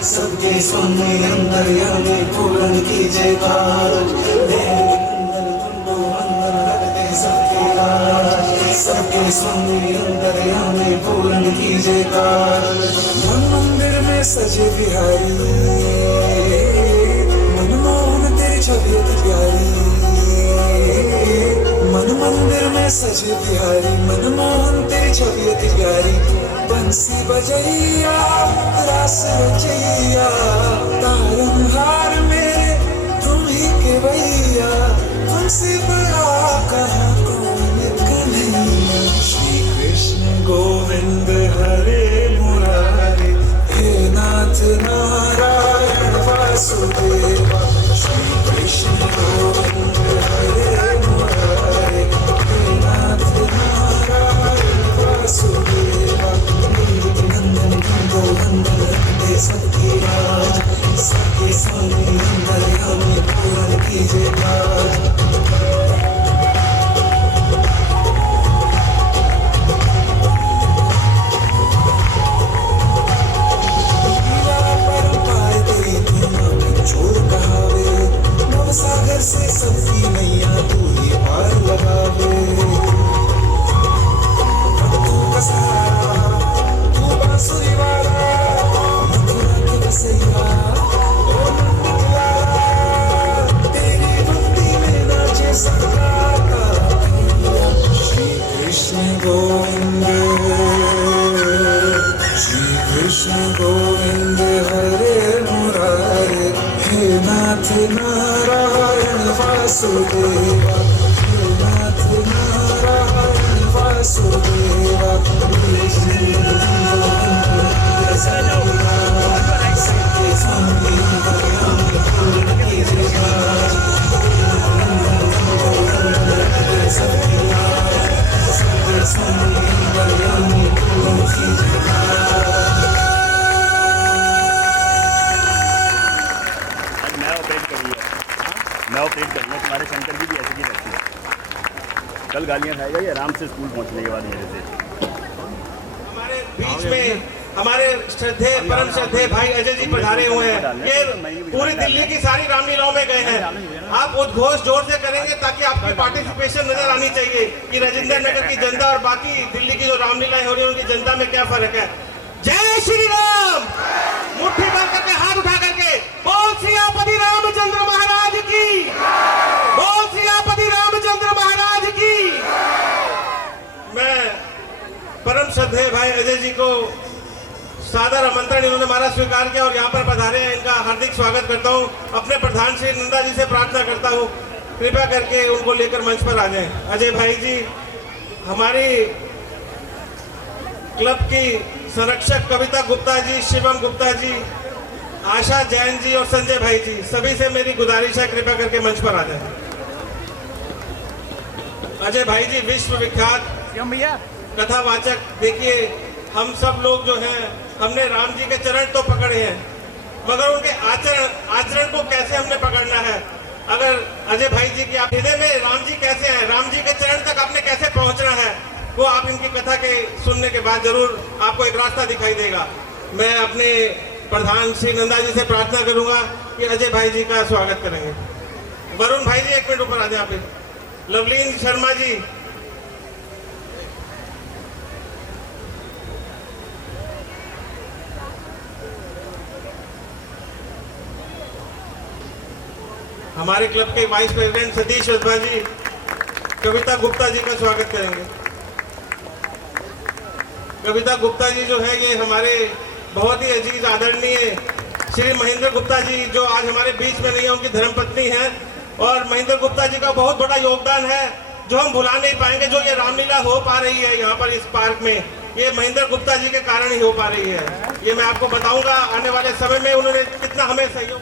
सबके स्वामी अंतर्यामी पूर्ण की जयकार, सबके स्वामी अंतर्यामी पूर्ण की जयकार। मन मंदिर में सजे बिहारी, मनमोहन तेरी छवि अति प्यारी। मन मंदिर में सजे बिहारी, मनमोहन तेरी छवि अति प्यारी। बंसी बजैया रास रचैया, तारनहार में तुम ही के भैया। बंसी बड़ा कहाँ कौन कन्हैया। श्री कृष्ण गोविंद हरे मुरारी, हे नाथ नारायण वासुदेवा। श्री कृष्ण गोविंद हरे मुरारी, हे नाथ नारायण वासुदेवा। नंदन गोवंदन वंदे सबके राज, सबके स्वामी अंतर्यामी पूर्ण कीजिए काज। गोविंद श्री कृष्ण गोविंद हरे मुरारे हे नाथ नारायण वासुदेवा हे नाथ नारायण वासुदेवा हे श्री गोविंद सत्य संगीत मैं ऑपरेट करूँगा। तुम्हारे शंकर जी भी ऐसे ही रहती है। कल गालियाँ खाएगा ये आराम से स्कूल पहुँचने के बाद मेरे से। हमारे बीच में हमारे श्रद्धेय परम श्रद्धेय भाई अजय जी पधारे हुए हैं। ये पूरी दिल्ली की सारी रामलीलाओं में गए हैं। आप उद्घोष जोर से करेंगे ताकि आपकी पार्टिसिपेशन नजर आनी चाहिए कि राजेंद्र नगर की जनता और बाकी दिल्ली की जो रामलीलाएं हो रही है उनकी जनता में क्या फर्क है। जय श्री राम। मुट्ठी भर करके हाथ उठा करके बोल सियापति रामचंद्र महाराज की, बोल सियापति रामचंद्र महाराज की। मैं परम श्रद्धेय भाई अजय जी को सादर आमंत्रण इन्होंने हमारा स्वीकार किया और यहाँ पर पधारे हैं। इनका हार्दिक स्वागत करता हूँ। अपने प्रधान श्री नंदा जी से प्रार्थना करता हूँ कृपया करके उनको लेकर मंच पर आ जाएं। अजय भाई जी हमारी क्लब की संरक्षक कविता गुप्ता जी, शिवम गुप्ता जी, आशा जैन जी और संजय भाई जी, सभी से मेरी गुजारिश है कृपया करके मंच पर आ जाएं। अजय भाई जी विश्व विख्यात कथावाचक। देखिए हम सब लोग जो हैं हमने राम जी के चरण तो पकड़े हैं मगर उनके आचरण को कैसे हमने पकड़ना है। अगर अजय भाई जी की आप हृदय में राम जी कैसे हैं, राम जी के चरण तक आपने कैसे पहुंचना है, वो आप इनकी कथा के सुनने के बाद जरूर आपको एक रास्ता दिखाई देगा। मैं अपने प्रधान श्री नंदा जी से प्रार्थना करूंगा कि अजय भाई जी का स्वागत करेंगे। वरुण भाई जी 1 मिनट ऊपर आ जाए। आप लवलीन शर्मा जी, हमारे क्लब के वाइस प्रेसिडेंट सतीश वधवा जी कविता गुप्ता जी का स्वागत करेंगे। कविता गुप्ता जी जो है ये हमारे बहुत ही अजीज आदरणीय श्री महेंद्र गुप्ता जी जो आज हमारे बीच में नहीं है, उनकी धर्मपत्नी है और महेंद्र गुप्ता जी का बहुत बड़ा योगदान है जो हम भुला नहीं पाएंगे। जो ये रामलीला हो पा रही है यहाँ पर इस पार्क में, ये महेंद्र गुप्ता जी के कारण ही हो पा रही है। ये मैं आपको बताऊंगा आने वाले समय में उन्होंने कितना हमें सहयोग।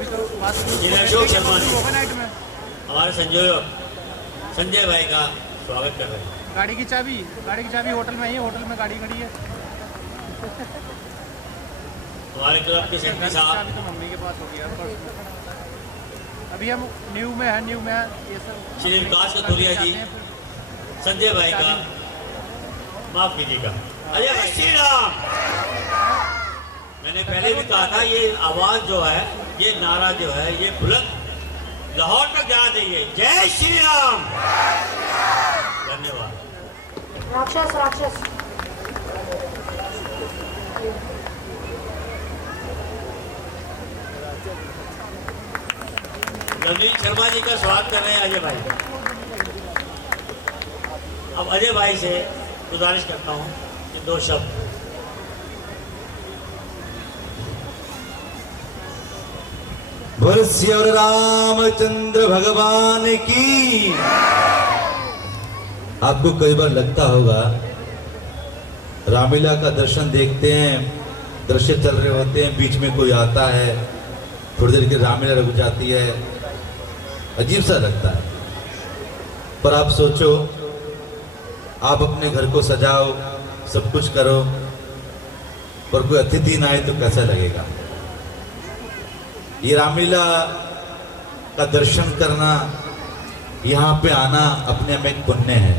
अशोक शर्मा जी हमारे संजय भाई का स्वागत कर रहे हैं। गाड़ी की चाबी होटल में ही है, होटल में गाड़ी खड़ी है। हमारे क्लब के सेक्रेटरी साहब चाबी तो मम्मी के पास होगी यार। अभी हम न्यू में है ये सब। श्री विकास कथुरिया जी संजय भाई का माफ कीजिएगा। अजय भाई श्री राम। मैंने पहले भी कहा था ये आवाज जो है, ये नारा जो है, ये बुलंद लाहौर तक जाना चाहिए। जय श्री राम। धन्यवाद। राक्षस राक्षस लवलीन शर्मा जी का स्वागत कर रहे हैं अजय भाई। अब अजय भाई से गुजारिश करता हूँ कि 2 शब्द। बोल श्री रामचंद्र भगवान की। आपको कई बार लगता होगा रामलीला का दर्शन देखते हैं, दृश्य चल रहे होते हैं, बीच में कोई आता है, थोड़ी देर की रामलीला रुक जाती है, अजीब सा लगता है। पर आप सोचो, आप अपने घर को सजाओ, सब कुछ करो, पर कोई अतिथि ना आए तो कैसा लगेगा। ये रामलीला का दर्शन करना, यहाँ पे आना अपने में एक पुण्य है।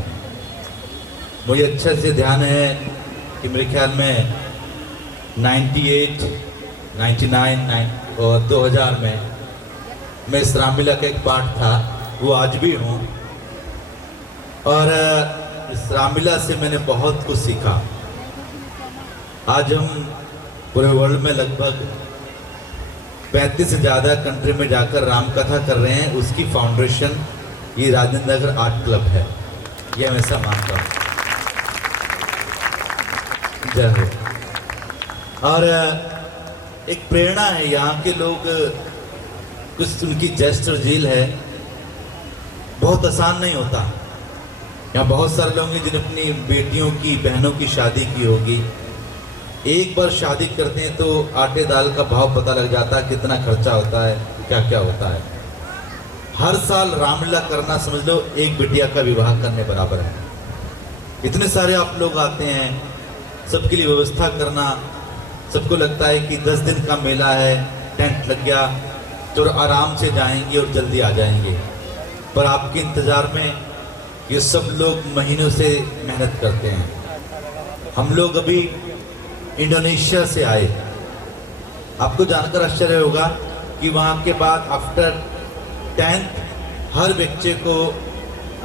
मुझे अच्छे से ध्यान है कि मेरे ख्याल में 98, 99 और 2000 में मैं इस रामलीला का एक पार्ट था, वो आज भी हूँ। और इस रामलीला से मैंने बहुत कुछ सीखा। आज हम पूरे वर्ल्ड में लगभग 35 से ज़्यादा कंट्री में जाकर राम कथा कर रहे हैं। उसकी फाउंडेशन ये राजेंद्र नगर आर्ट क्लब है। ये मैं ऐसा मानता हूँ। जय हो। और एक प्रेरणा है, यहाँ के लोग कुछ उनकी जेस्ट और झील है, बहुत आसान नहीं होता। यहाँ बहुत सारे लोग हैं जिन्हें अपनी बेटियों की बहनों की शादी की होगी, एक बार शादी करते हैं तो आटे दाल का भाव पता लग जाता है, कितना खर्चा होता है, क्या क्या होता है। हर साल रामलीला करना समझ लो एक बिटिया का विवाह करने बराबर है। इतने सारे आप लोग आते हैं, सबके लिए व्यवस्था करना, सबको लगता है कि 10 दिन का मेला है, टेंट लग गया तो आराम से जाएंगे और जल्दी आ जाएंगे, पर आपके इंतज़ार में ये सब लोग महीनों से मेहनत करते हैं। हम लोग अभी इंडोनेशिया से आए, आपको जानकर आश्चर्य होगा कि वहाँ के बाद आफ्टर 10th हर बच्चे को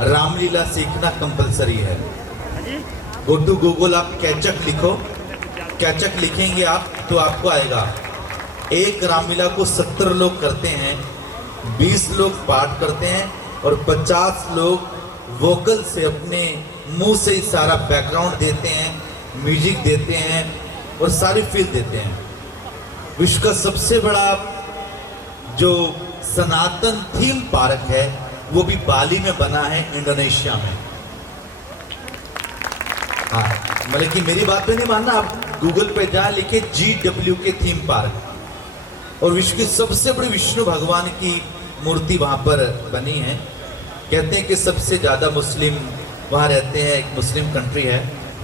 रामलीला सीखना कंपलसरी है। गो टू गूगल, आप कैचक लिखो, कैचक लिखेंगे आप तो आपको आएगा। एक रामलीला को 70 लोग करते हैं, 20 लोग पाठ करते हैं और 50 लोग वोकल से अपने मुंह से ही सारा बैकग्राउंड देते हैं, म्यूजिक देते हैं और सारी फील देते हैं। विश्व का सबसे बड़ा जो सनातन थीम पार्क है वो भी बाली में बना है, इंडोनेशिया में। हाँ, मतलब कि मेरी बात पे नहीं मानना, आप गूगल पे जा लिखे GW के थीम पार्क, और विश्व की सबसे बड़ी विष्णु भगवान की मूर्ति वहाँ पर बनी है। कहते हैं कि सबसे ज़्यादा मुस्लिम वहाँ रहते हैं, एक मुस्लिम कंट्री है।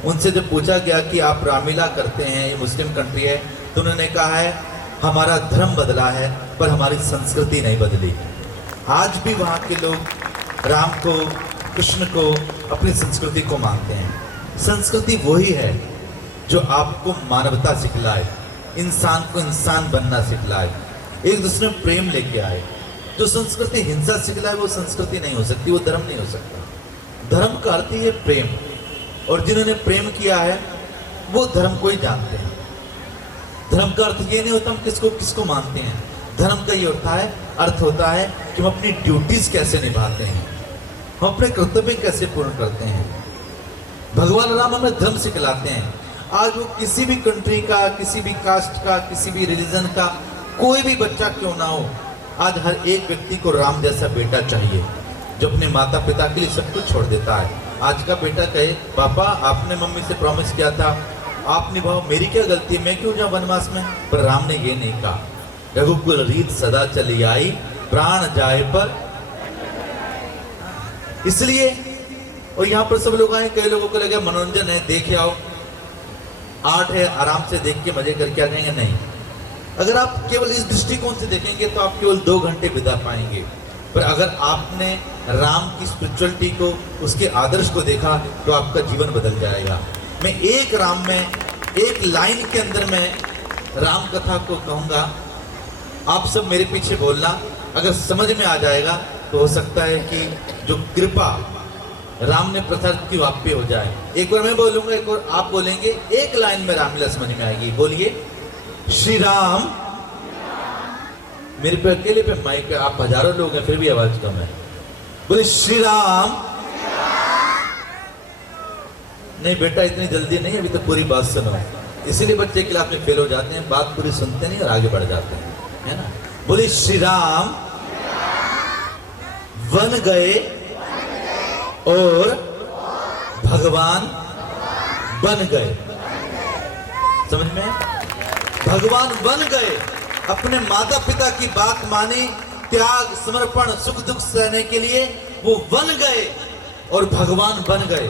उनसे जब पूछा गया कि आप रामलीला करते हैं, ये मुस्लिम कंट्री है, तो उन्होंने कहा है हमारा धर्म बदला है पर हमारी संस्कृति नहीं बदली। आज भी वहाँ के लोग राम को, कृष्ण को, अपनी संस्कृति को मानते हैं। संस्कृति वही है जो आपको मानवता सिखलाए, इंसान को इंसान बनना सिखलाए, एक दूसरे में प्रेम लेके आए। जो संस्कृति हिंसा सिखलाए वो संस्कृति नहीं हो सकती, वो धर्म नहीं हो सकता। धर्म का अर्थ ही है प्रेम, और जिन्होंने प्रेम किया है वो धर्म को ही जानते हैं। धर्म का अर्थ ये नहीं होता हम किसको किसको मानते हैं, धर्म का ये अर्थ होता है कि हम अपनी ड्यूटीज कैसे निभाते हैं, हम अपने कर्तव्य कैसे पूर्ण करते हैं। भगवान राम हमें धर्म सिखलाते हैं। आज वो किसी भी कंट्री का, किसी भी कास्ट का, किसी भी रिलीजन का कोई भी बच्चा क्यों ना हो, आज हर एक व्यक्ति को राम जैसा बेटा चाहिए जो अपने माता पिता के लिए सब कुछ छोड़ देता है। आज का बेटा कहे पापा आपने मम्मी से प्रॉमिस किया था, आप निभाओ, मेरी क्या गलती है, मैं क्यों जाऊं वनवास में। पर राम ने ये नहीं कहा, रघुकुल रीत सदा चली आई, प्राण जाए पर। इसलिए और यहाँ पर सब लोग आए, कई लोगों को लगे मनोरंजन है, देख आओ, आर्ट है, आराम से देख के मजे करके आ जाएंगे। नहीं, अगर आप केवल इस दृष्टिकोण से देखेंगे तो आप केवल 2 घंटे बिता पाएंगे, पर अगर आपने राम की स्पिरिचुअलिटी को, उसके आदर्श को देखा तो आपका जीवन बदल जाएगा। मैं एक राम में, एक लाइन के अंदर मैं राम कथा को कहूँगा, आप सब मेरे पीछे बोलना, अगर समझ में आ जाएगा तो हो सकता है कि जो कृपा राम ने प्रथा की वाप्य हो जाए। एक बार मैं बोलूंगा, एक और आप बोलेंगे, एक लाइन में रामलीला समझ में आएगी। बोलिए, श्री राम। मेरे पे अकेले पे माइक पे, आप हजारों लोग हैं फिर भी आवाज कम है। बोले श्री राम। नहीं बेटा इतनी जल्दी नहीं, अभी तो पूरी बात सुनो। इसीलिए बच्चे क्लास में फेल हो जाते हैं, बात पूरी सुनते नहीं और आगे बढ़ जाते हैं, है ना। बोले श्री राम वन गए और भगवान बन गए। समझ में? भगवान बन गए, अपने माता पिता की बात मानी, त्याग समर्पण सुख दुख सहने के लिए वो बन गए और भगवान बन गए।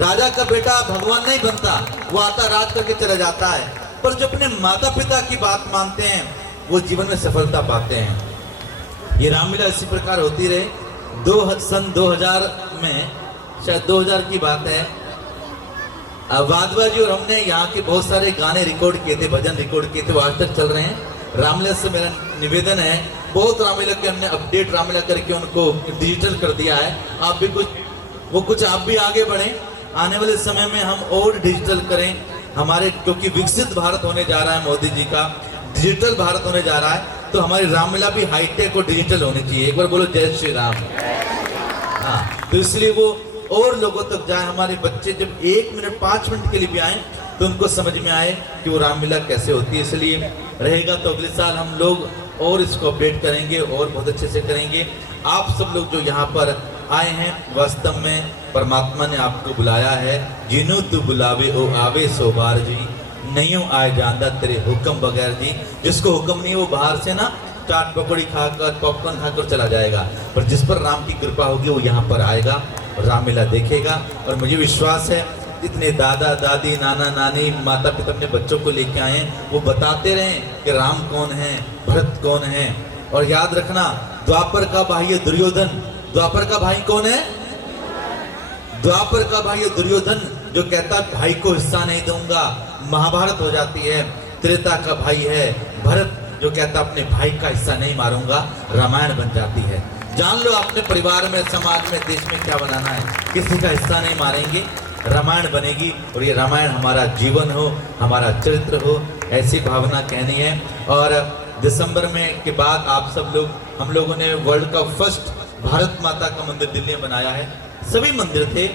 राजा का बेटा भगवान नहीं बनता, वो आता राज करके चला जाता है, पर जो अपने माता पिता की बात मानते हैं वो जीवन में सफलता पाते हैं। ये रामलीला इसी प्रकार होती रहे। सन 2000 में, शायद 2000 की बात है, वादवा जी और हमने यहाँ के बहुत सारे गाने रिकॉर्ड किए थे, भजन रिकॉर्ड किए थे, वो आज तक चल रहे हैं। रामलीला से मेरा निवेदन है, बहुत रामलीला के हमने अपडेट रामलीला करके उनको डिजिटल कर दिया है। आप भी कुछ आप भी आगे बढ़ें, आने वाले समय में हम और डिजिटल करें हमारे, क्योंकि विकसित भारत होने जा रहा है, मोदी जी का डिजिटल भारत होने जा रहा है, तो हमारी रामलीला भी हाईटेक और डिजिटल होनी चाहिए। एक बार बोलो जय श्री राम। हाँ, तो इसलिए वो और लोगों तक जाए, हमारे बच्चे जब 1 मिनट 5 मिनट के लिए भी आए तो उनको समझ में आए कि वो रामलीला कैसे होती है। इसलिए रहेगा तो अगले साल हम लोग और इसको अपडेट करेंगे और बहुत अच्छे से करेंगे। आप सब लोग जो यहाँ पर आए हैं, वास्तव में परमात्मा ने आपको बुलाया है। जिन्हों तू बुलावे ओ आवे सो बार जी, नहीं आए जानदा तेरे हुक्म बगैर जी। जिसको हुक्म नहीं वो बाहर से ना चाट पकौड़ी खाकर पॉपकॉर्न खाकर चला जाएगा, पर जिस पर राम की कृपा होगी वो यहाँ पर आएगा, रामलीला देखेगा। और मुझे विश्वास है जितने दादा दादी नाना नानी माता पिता अपने बच्चों को लेके आए हैं वो बताते रहें कि राम कौन है, भरत कौन है। और याद रखना, द्वापर का भाई दुर्योधन, द्वापर का भाई कौन है? द्वापर का भाई दुर्योधन जो कहता है भाई को हिस्सा नहीं दूंगा, महाभारत हो जाती है। त्रेता का भाई है भरत जो कहता अपने भाई का हिस्सा नहीं मारूंगा, रामायण बन जाती है। जान लो अपने परिवार में, समाज में, देश में क्या बनाना है, किसी का हिस्सा नहीं मारेंगे, रामायण बनेगी। और ये रामायण हमारा जीवन हो, हमारा चरित्र हो, ऐसी भावना कहनी है। और दिसंबर में के बाद आप सब लोग, हम लोगों ने वर्ल्ड का फर्स्ट भारत माता का मंदिर दिल्ली में बनाया है। सभी मंदिर थे,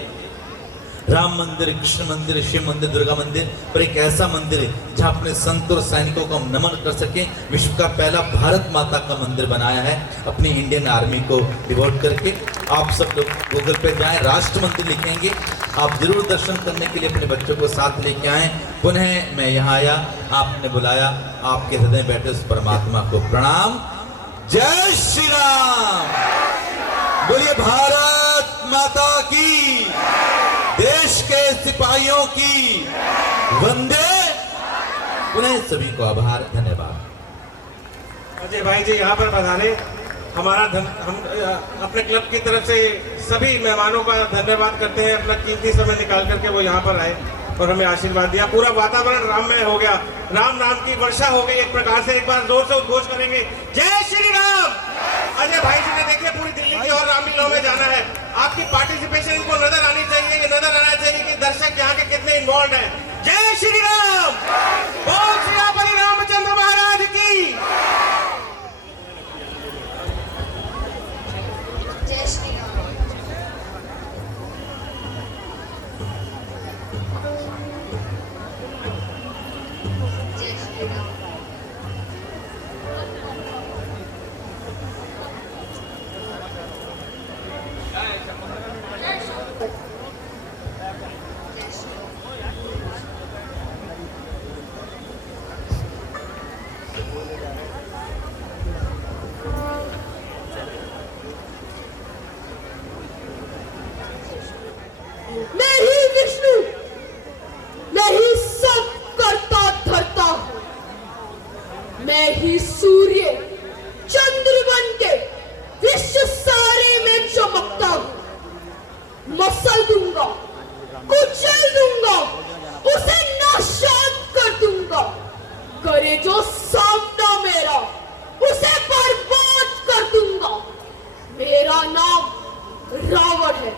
राम मंदिर, कृष्ण मंदिर, शिव मंदिर, दुर्गा मंदिर, पर एक ऐसा मंदिर है जहाँ अपने संत और सैनिकों को हम नमन कर सकें। विश्व का पहला भारत माता का मंदिर बनाया है अपनी इंडियन आर्मी को डिवोट करके। आप सब लोग गूगल पे जाएं, राष्ट्र मंदिर लिखेंगे, आप जरूर दर्शन करने के लिए अपने बच्चों को साथ लेके आएं। पुनः मैं यहाँ आया, आपने बुलाया, आपके हृदय में बैठे उस परमात्मा को प्रणाम। जय श्री राम, बोलिए भारत माता की, देश के सिपाहियों की वंदे। उन्हें सभी को आभार, धन्यवाद। अजय भाई जी यहाँ पर पधारे, हम अपने क्लब की तरफ से सभी मेहमानों का धन्यवाद करते हैं। अपना कीमती समय निकाल करके वो यहाँ पर आए और हमें आशीर्वाद दिया। पूरा वातावरण राममय हो गया, राम नाम की वर्षा हो गई एक प्रकार से। एक बार जोर से उद्घोष करेंगे, जय श्री राम। अजय भाई जी ने देखिए पूरी दिल्ली की और रामलीला में जाना है, आपकी पार्टिसिपेशन इनको नजर आनी चाहिए, ये नजर आना चाहिए कि दर्शक यहाँ के कितने इन्वॉल्व हैं। जय श्री राम, बोल श्री हरि रामचंद्र महाराज की। जय श्री राम। जय श्री राम। मैं ही विष्णु, मैं ही सब करता धरता हूं, मैं ही सूर्य चंद्र बन के विश्व सारे में चमकता हूं। मसल दूंगा, कुचल दूंगा, उसे नाशाद कर दूंगा। करे जो सामना मेरा, उसे बर्बाद कर दूंगा। मेरा नाम रावण है।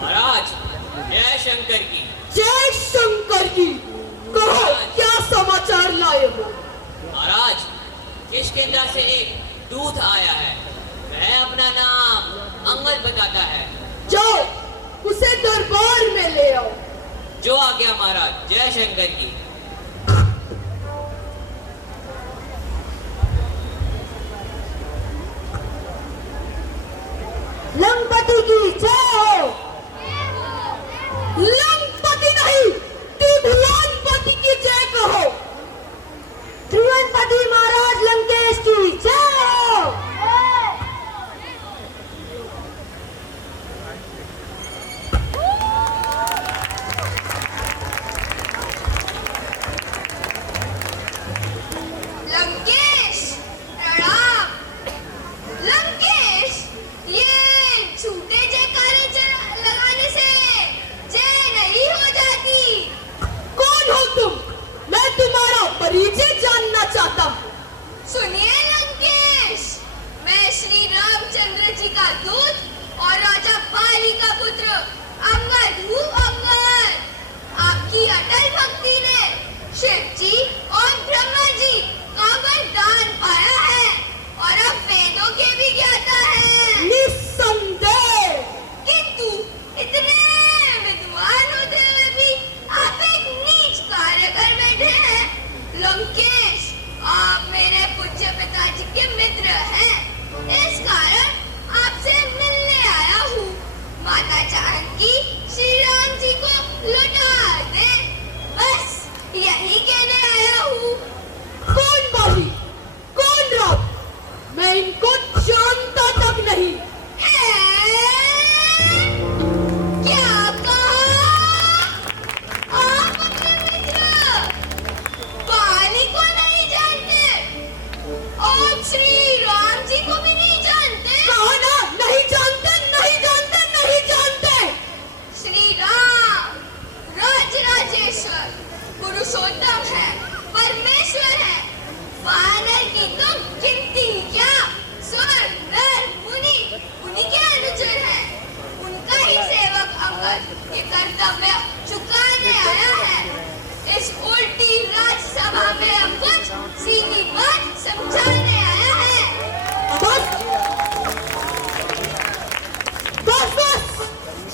महाराज, जय शंकर की। जय शंकर की। कहो क्या समाचार लाए हो? महाराज, किष्किंधा से एक दूत आया है, वह अपना नाम अंगद बताता है। जाओ उसे दरबार में ले आओ। जो आ गया महाराज, जय शंकर की। लंपति की जय हो। लंपति नहीं, त्रिभुवनपति की जय कहो। त्रिभुवनपति महाराज लंकेश की जय हो। लंकेश प्रणाम। लंकेश, ये झूठे जयकारे लगाने से जय नहीं हो जाती। कौन हो तुम? परिचय जानना चाहता हूँ। सुनिए लंकेश, मैं श्री रामचंद्र जी का दूत और राजा बाली का पुत्र अंगद हूँ। अंगद, आपकी अटल भक्ति ने शिव जी और ब्रह्मा जी का वरदान पाया है और अब वेदों के भी ज्ञाता है। निस्संदेह। किंतु इतने विद्वान होते हुए भी आप एक नीच कार्य कर बैठे हैं। लंकेश, आप मेरे पूज्य पिताजी के मित्र हैं, इस कारण आपसे मिलने आया हूँ। माता जानकी श्री राम जी को लौटा दे, बस यही कहने आया हूँ। कौन बाली, कौन राम? मैं इनको जानता तक नहीं। क्या कहा? आप अपने मित्र बाली को नहीं जानते और श्री राम जी को भी नहीं जानते? कहा ना, नहीं जानते, नहीं जानते, नहीं जानते। श्री राम राजराजेश्वर पुरुषोत्तम है, परमेश्वर है। वानर की तो गिनती क्या, स्वर्ग नर मुनि उन्हीं के अनुचर हैं। उनका ही सेवक अंगद ये कर्तव्य चुकाने आया है। इस उल्टी राजसभा में अब कुछ सीधी बात समझाने आया है। बस बस बस,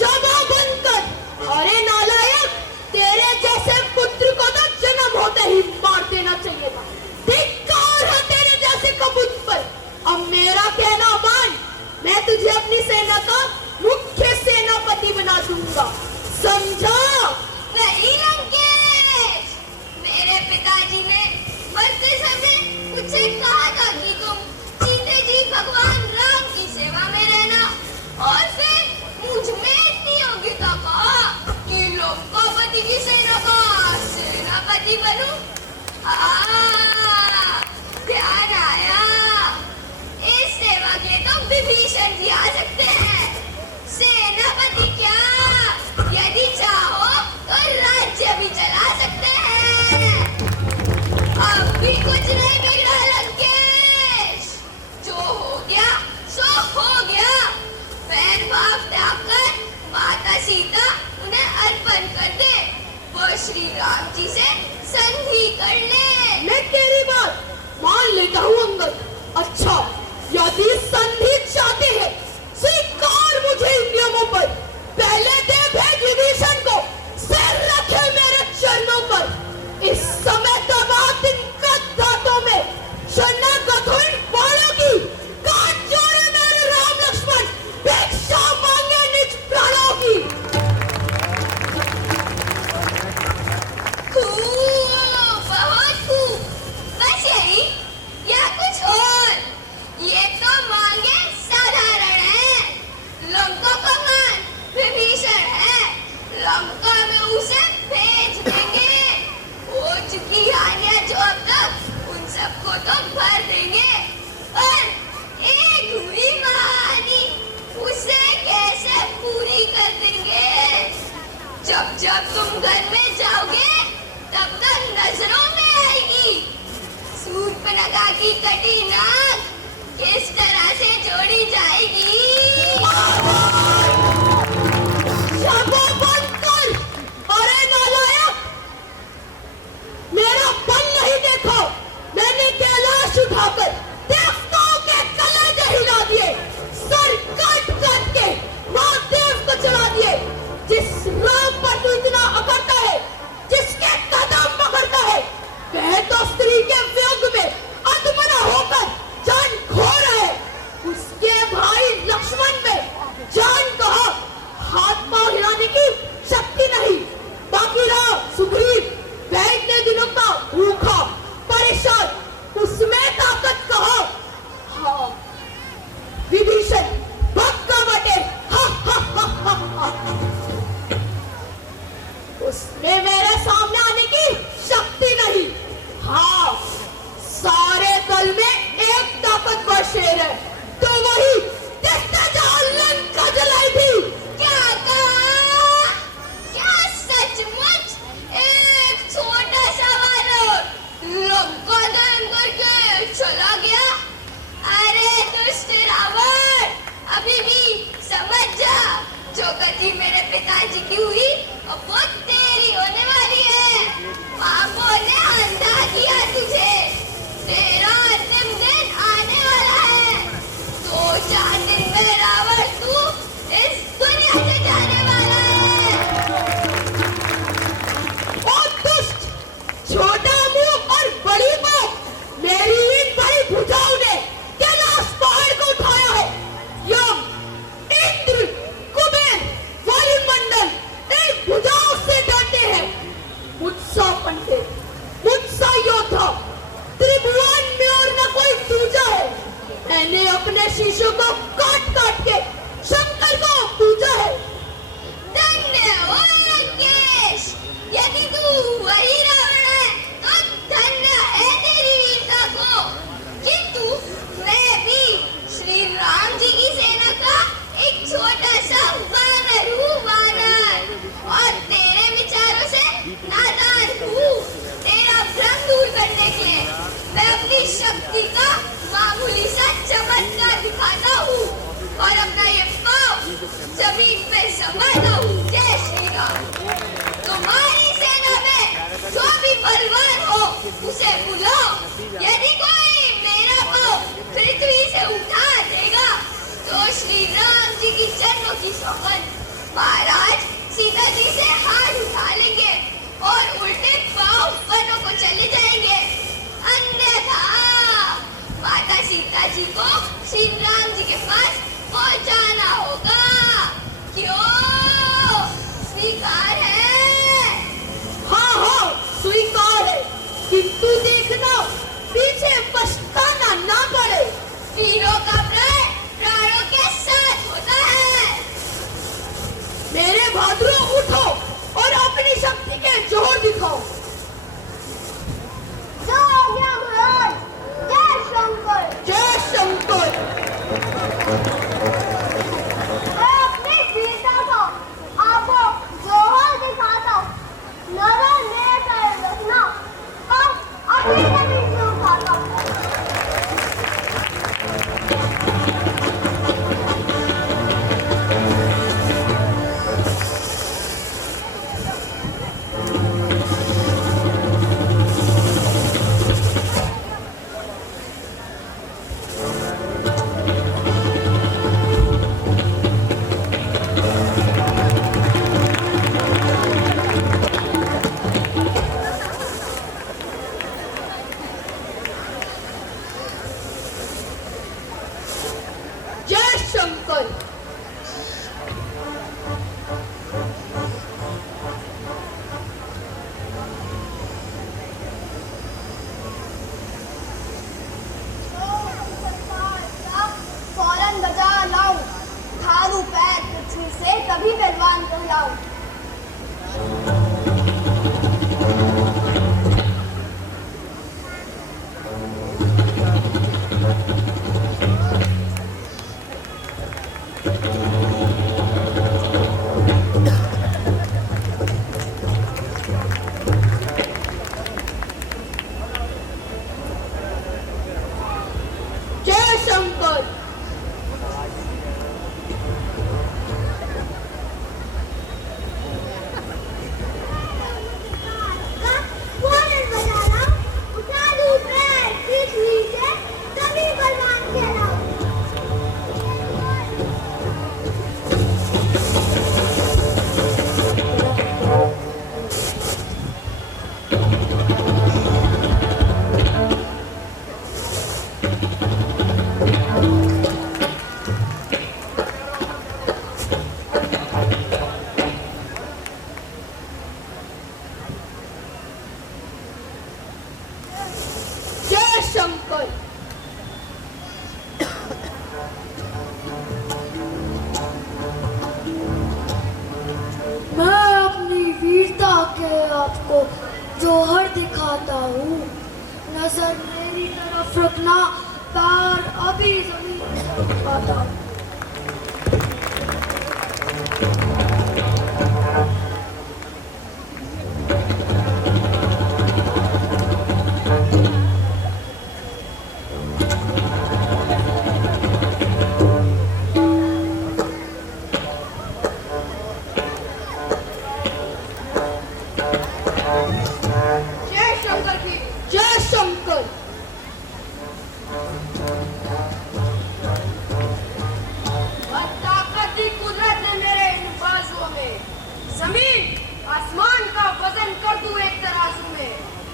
जवाब बंद कर। अरे नालायक, तेरे जैसे पुत्र को तो जन्म होते ही मार देना चाहिए था। धिक्कार है तेरे जैसे कबूत पर। अब मेरा कहना मान, मैं तुझे अपनी सेना का मुख्य सेनापति बना दूंगा, समझा? नहीं लंकेश, मेरे पिताजी ने मरते समय मुझसे कहा था कि तुम सीते जी भगवान राम की सेवा में रहना, और फिर मुझ में इतनी योग्यता कहा कि लंकापति की सेना का सेनापति बनूं। ध्यान आया, इस सेवा के तो विभीषण जी आ सकते हैं। सेनापति क्या, यदि चाहो तो राज्य भी चला सकते हैं। अब भी कुछ नहीं बिगड़ा लंकेश, जो हो गया सो हो गया। पैर भाव त्याग कर माता सीता उन्हें अर्पण कर दे, वो श्री राम जी से संधि कर ले। मैं तेरी बात मान लेता हूँ अंगद। अच्छा, यदि संधि चाहते हैं, स्वीकार मुझे इन नियमों पर। पहले दे भेज विभीषण को, सिर रखे मेरे चरणों पर। इस समय दबात इनका दांतों में, शरणागत हो इन बाणों की। काट जोड़े मेरे राम लक्ष्मण, भिक्षा मांगे निज प्राणों की। बहुत खूब, बस यही या कुछ और? ये तो मांगे साधारण है। लंका का मान विभीषण है, लंका में उसे भेज देंगे। हो चुकी हानियां जो अब तक, उन सबको तो भर देंगे। और एक हुई महाहानि, उसे कैसे पूरी कर देंगे? जब जब तुम घर में जाओगे तब तक नजरों में आएगी शूर्पणखा की कटी नाक किस तरह से जोड़ी जाएगी। शाबा बंद कर। अरे नालायक, मेरा बल नहीं देखो। मैंने कैलाश उठाकर देवताओं के कलेजे हिला दिए, सर काट काट के महादेव को चढ़ा दिए। जिस राम पर तू इतना अकड़ता है, जिसके कदम पकड़ता है, वह तो स्त्री के वियोग में अधमरा होकर जान खो रहा है। उसके भाई लक्ष्मण कदम करके चला गया। अरे दुष्ट रावण, अभी भी समझ जा, जो गति मेरे पिताजी की हुई अब वो तेरी होने वाली है। पापों ने अंधा किया तुझे, तेरा अंतिम दिन आने वाला है। 2-4 दिन में रावण तू इस दुनिया से जाने वाला है। ओ दुष्ट, छोटा मुंह और बड़ी बात, मेरी इन बड़ी भुजाओं ने कैलाश पहाड़ को उठाया है। यम, इंद्र, कुबेर, वायुमंडल इन भुजाओं से डरते हैं। मुझसा पंडित, मुझसा योद्धा, त्रिभुवन में और न कोई दूजा है। मैंने अपने शीशों को काट काट के शंकर को पूजा है। धन्य हो लंकेश, यदि तू वही रावण है तो धन्य है तेरी वीरता को। किंतु मैं भी श्री राम जी की सेना का एक छोटा सा वानर हूँ, वानर, और तेरे विचारों से नादान हूँ। तेरा भ्रम दूर करने के लिए मैं अपनी शक्ति का मामूली सा चमत्कार दिखाता हूँ और अपना ये पाँव जमीन पे समाता हूँ। जय श्री राम। तुम्हारी सेना में जो भी बलवान हो उसे बुलाओ। यदि कोई मेरा पाँव पृथ्वी से उठा देगा तो श्री राम जी की चरणों की सौगंध, महाराज सीता जी से हाथ उठा लेंगे और उल्टे पाँव वनों को चले जाएंगे। अन्यथा माता सीता जी को श्री राम जी के पास पहुंचाना होगा। क्यों? स्वीकार है? हाँ हाँ स्वीकार है, किंतु देखना पीछे पछताना ना पड़े। वीरों का प्रण प्राणों के साथ होता है। मेरे बहादुरों उठो और अपनी शक्ति के जोर दिखाओ। महाराज, जय शंकर। जय शंकर। मैं अपनी वीरता को आपको जोहर दिखाता हूँ। नजर लेकर रखना और अभी जमीन से उठाता हूँ। जय शंकर। फौरन बजा लाऊं, ठाड़ू पैर पृथ्वी से तभी पहलवान कहलाऊं। जय शंकर। फौरन बजा लाऊं, ठाड़ू पैर पृथ्वी से तभी पहलवान कहलाऊं। जय शंकर। मैं अपनी वीरता के आपको जोहर दिखाता हूँ। नजर मेरी तरफ रखना, पैर अभी जमीन से उठाता हूँ। शंकर। ताकत दी कुदरत ने मेरे इन बाजुओं में, जमीन आसमान का वजन कर दूं एक तराजू में।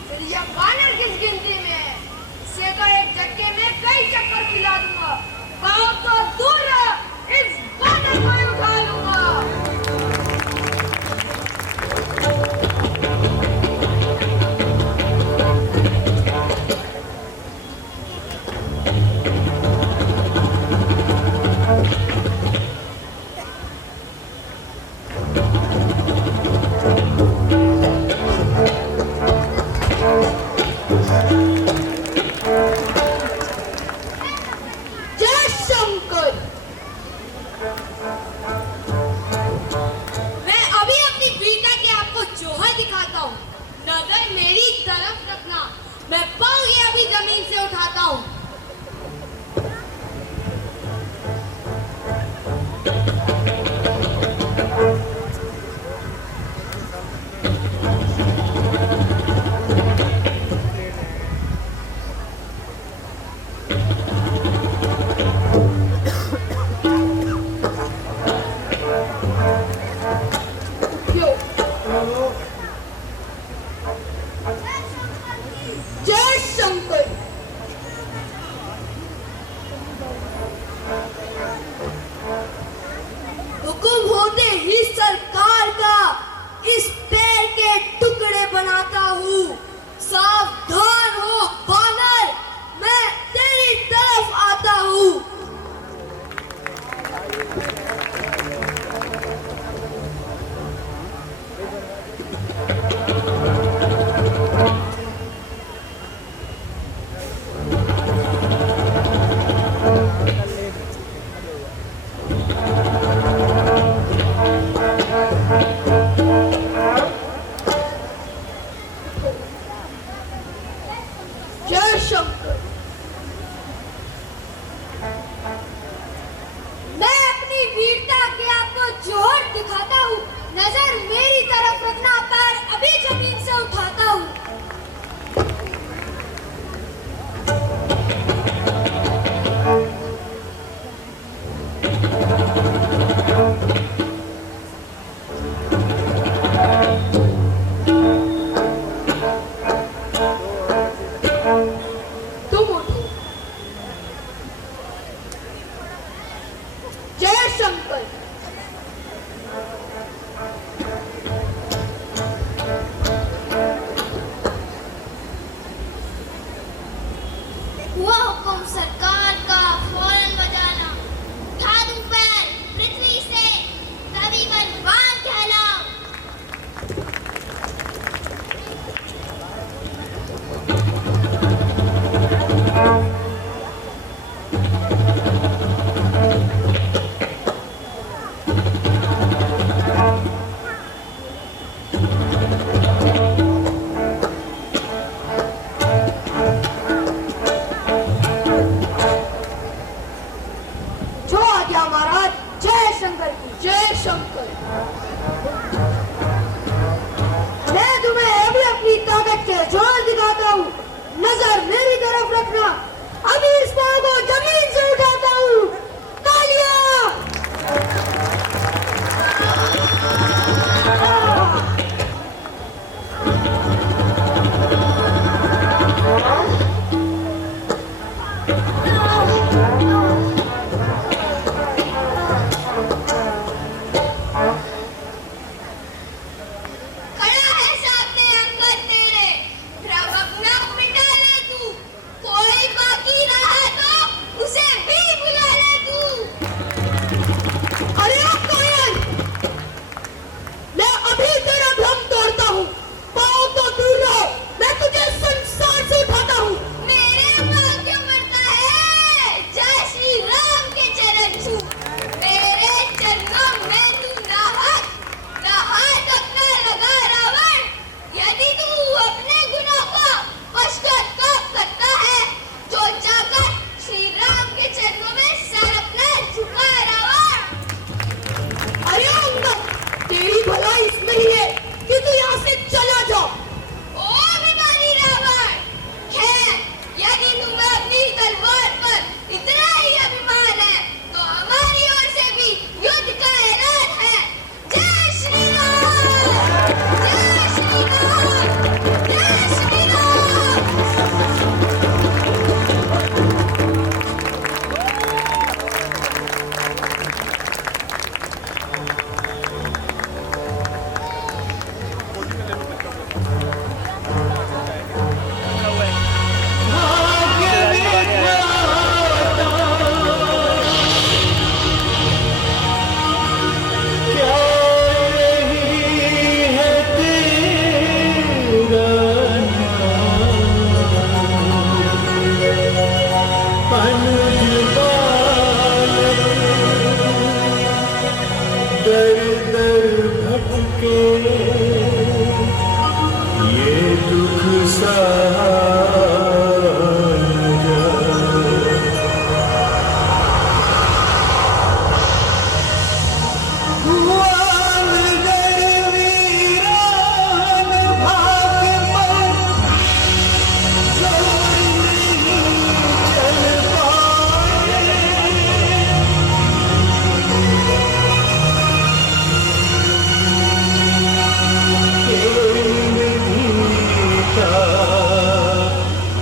फिर यह बानर किस गिनती में है, इसे तो एक झटके में कई चक्कर खिला दूंगा। पाँव तो दूर रह, इस बानर को ही उठा लूंगा। जय शंकर। मैं अभी अपनी वीरता के आपको जोहर दिखाता हूँ। नजर मेरी तरफ रखना, मैं पाँव ये अभी जमीन से उठाता हूँ। जय शंकर। हुकुम होते ही सरकार का इस पैर के टुकड़े बनाता हूँ। सावधान हो बानर, मैं तेरी तरफ आता हूँ। जय शंकर। मैं अपनी वीरता के आपको जोहर दिखाता हूँ। नजर मेरी तरफ रखना, पैर अभी जमीन से उठाता हूँ। तुम उठो। जय शंकर। हुआ हुक्म सरकार का फौरन बजाना। उठा दूं पैर पृथ्वी से, तभी बलवान कहलाऊं। दर दर भटके ये दुख सहा न जाए। हुआन दर वीरान भाग्य पर जो नहीं चल पाए।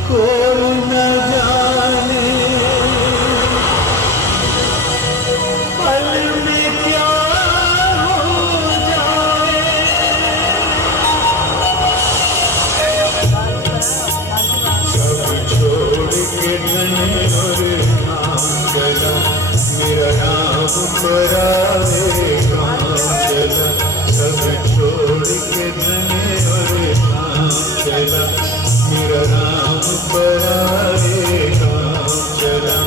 कोई न जाने पल में क्या हो जाए। सब छोड़ के धन और नाम चला मेरा नाम पर आए काम चला। सब छोड़ के धन और नाम चला मेरा नाम पर आए काम चला।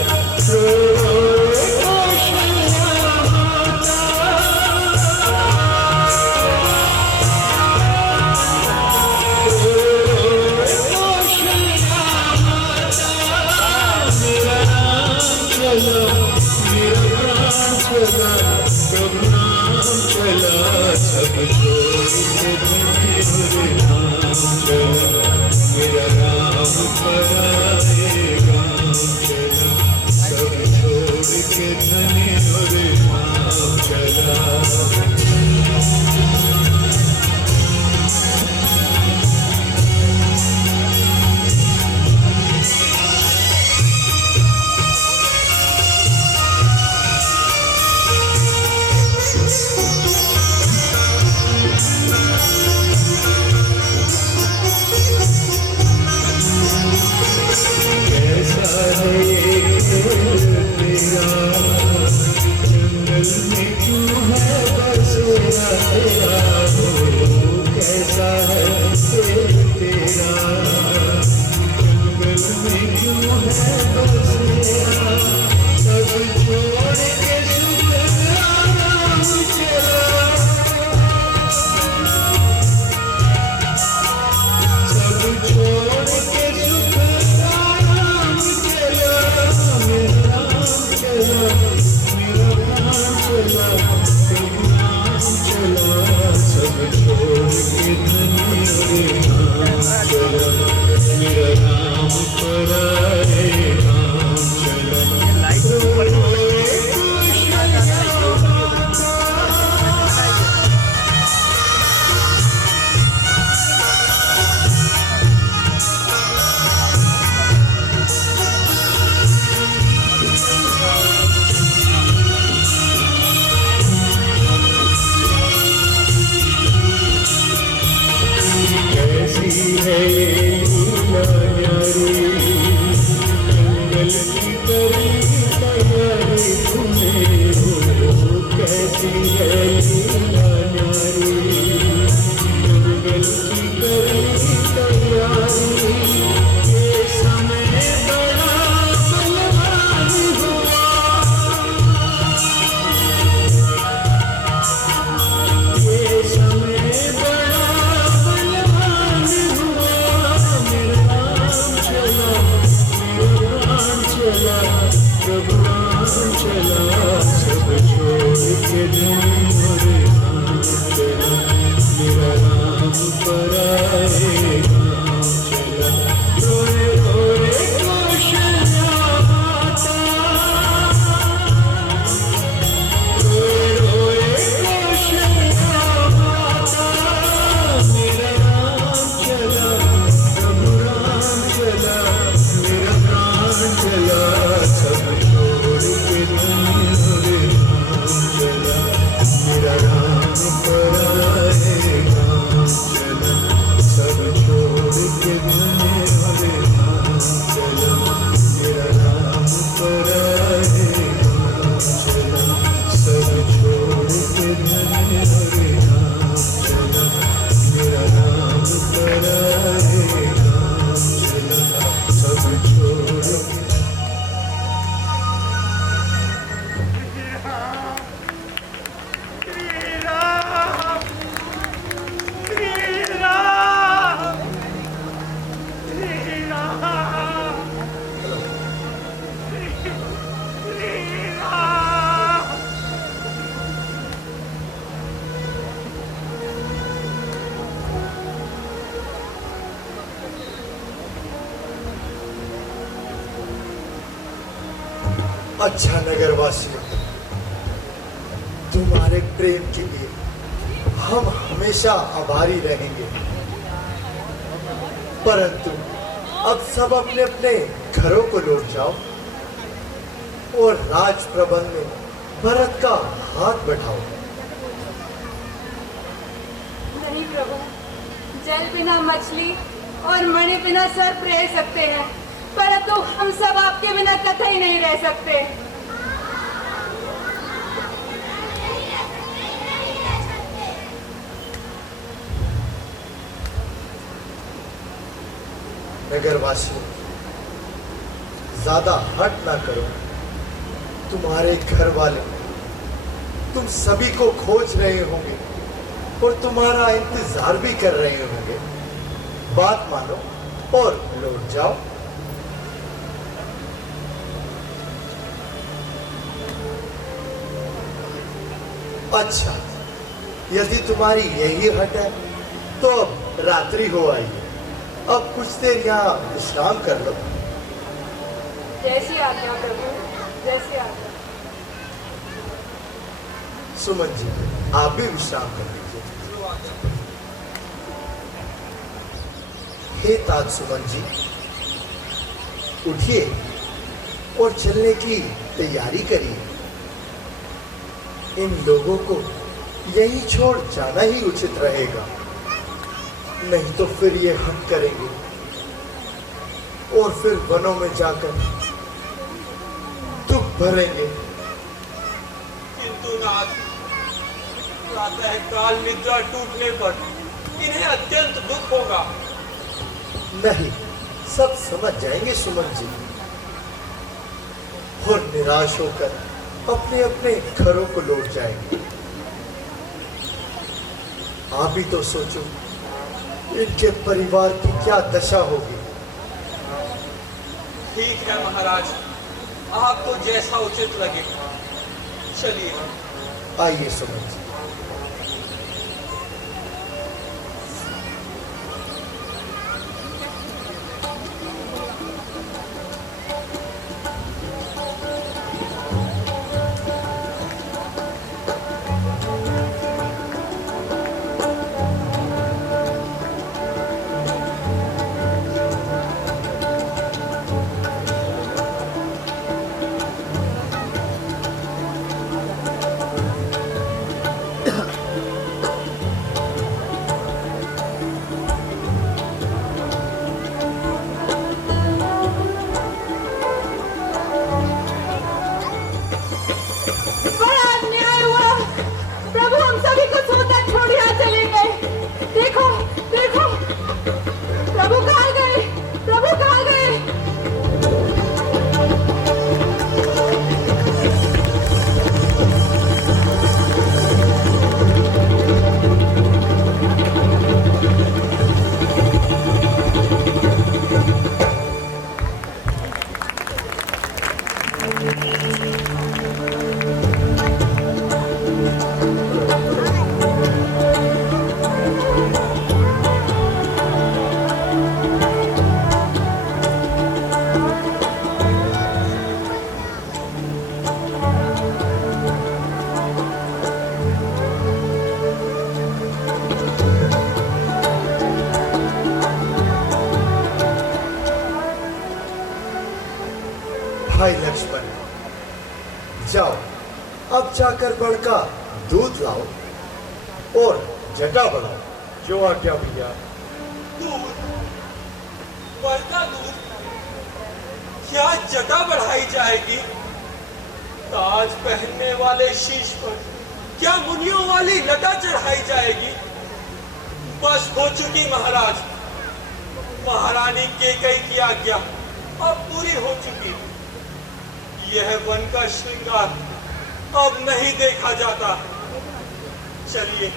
सब छोड़ के धन और नाम चला मेरा नाम पर आए काम चला। सब छोड़ के धन और नाम चला। कैसा है ये खेल तेरा जंगल में क्यों है बसेरा तेरा हो। कैसा है खेल तेरा जंगल में क्यों है बसेरा। सब छोड़ के सुख आराम चला। सब छोड़ के सुख आराम चला। मेरा नाम चला मेरा प्राण चला प्रभु नाम चला। सब छोड़ के धन और नाम चला मेरा नाम पर आए काम चला। कैसी है ये लीला न्यारी जंगल की करी तैयारी तुम्हें हो। कैसी है लीला न्यारी जंगल की करी तैयारी। ये समय बड़ा बलवान हुआ। ये समय बड़ा बलवान हुआ। मेरा नाम चला मेरा प्राण चला प्रभु नाम चला। सब छोड़ के धन और नाम चला मेरा नाम पर आए काम चला। रोए रोए कौशल्या माता रोए रोए कौशल्या माता। मेरा नाम चला प्रभु नाम चला मेरा प्राण चला। सब छोड़ के धन और नाम चला मेरा नाम पर आए काम चला। सब छोड़ के धन और नाम चला मेरा नाम पर आए काम चला। सब छोड़ के धन और नाम चला मेरा नाम पर आए काम चला। सब छोड़ अच्छा नगरवासियों, तुम्हारे प्रेम के लिए हम हमेशा आभारी रहेंगे। परंतु अब सब अपने अपने घरों को लौट जाओ और राज प्रबंध में भरत का हाथ बढ़ाओ। नहीं प्रभु, जल बिना मछली और मणि बिना सर्प रह सकते हैं, परंतु हम सब आपके बिना कतई नहीं रह सकते। नगरवासियों, ज्यादा हट ना करो। तुम्हारे घर वाले तुम सभी को खोज रहे होंगे और तुम्हारा इंतजार भी कर रहे होंगे। बात मानो और लौट जाओ। अच्छा, यदि तुम्हारी यही हट है तो अब रात्रि हो आई है। अब कुछ देर यहाँ विश्राम कर लो। जैसी आज्ञा प्रभु, जैसी आज्ञा। सुमन जी, आप भी विश्राम कर लीजिए। हे ताज सुमन जी, उठिए और चलने की तैयारी करिए। इन लोगों को यहीं छोड़ जाना ही उचित रहेगा, नहीं तो फिर ये हट करेंगे और फिर वनों में जाकर दुख भरेंगे। किंतु नाथ, प्रातः काल निद्रा टूटने पर इन्हें अत्यंत दुख होगा। नहीं, सब समझ जाएंगे सुमन जी और निराश होकर अपने अपने घरों को लौट जाएंगे। आप ही तो सोचो, इनके परिवार की क्या दशा होगी। ठीक है महाराज, आपको जैसा उचित लगे। चलिए। आइए सुमन जी। भाई लक्ष्मण, जाओ अब जाकर बड़ का दूध लाओ और जटा बढ़ाओ। जो आज्ञा भैया। दूध, बढ़ता दूध, क्या जटा बढ़ाई जाएगी? ताज पहनने वाले शीश पर क्या मुनियों वाली लटा चढ़ाई जाएगी? बस हो चुकी महाराज, महारानी केकई की आज्ञा अब पूरी हो चुकी। यह वन का श्रृंगार अब नहीं देखा जाता। चलिए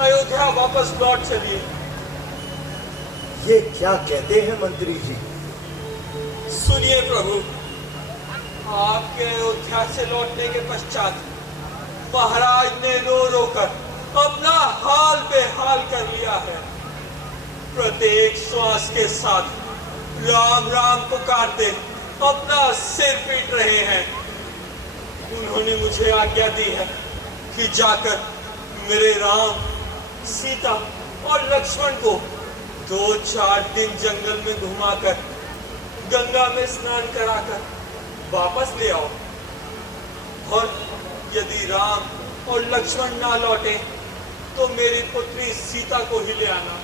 अयोध्या वापस लौट चलिए। ये क्या कहते हैं मंत्री जी? सुनिए प्रभु, आपके अयोध्या से लौटने के पश्चात महाराज ने रो रो कर अपना हाल बेहाल कर लिया है। प्रत्येक श्वास के साथ राम राम पुकारते अपना सिर पीट रहे हैं। उन्होंने मुझे आज्ञा दी है कि जाकर मेरे राम, सीता और लक्ष्मण को 2-4 दिन जंगल में घुमाकर गंगा में स्नान कराकर वापस ले आओ। और यदि राम और लक्ष्मण ना लौटे तो मेरी पुत्री सीता को ही ले आना।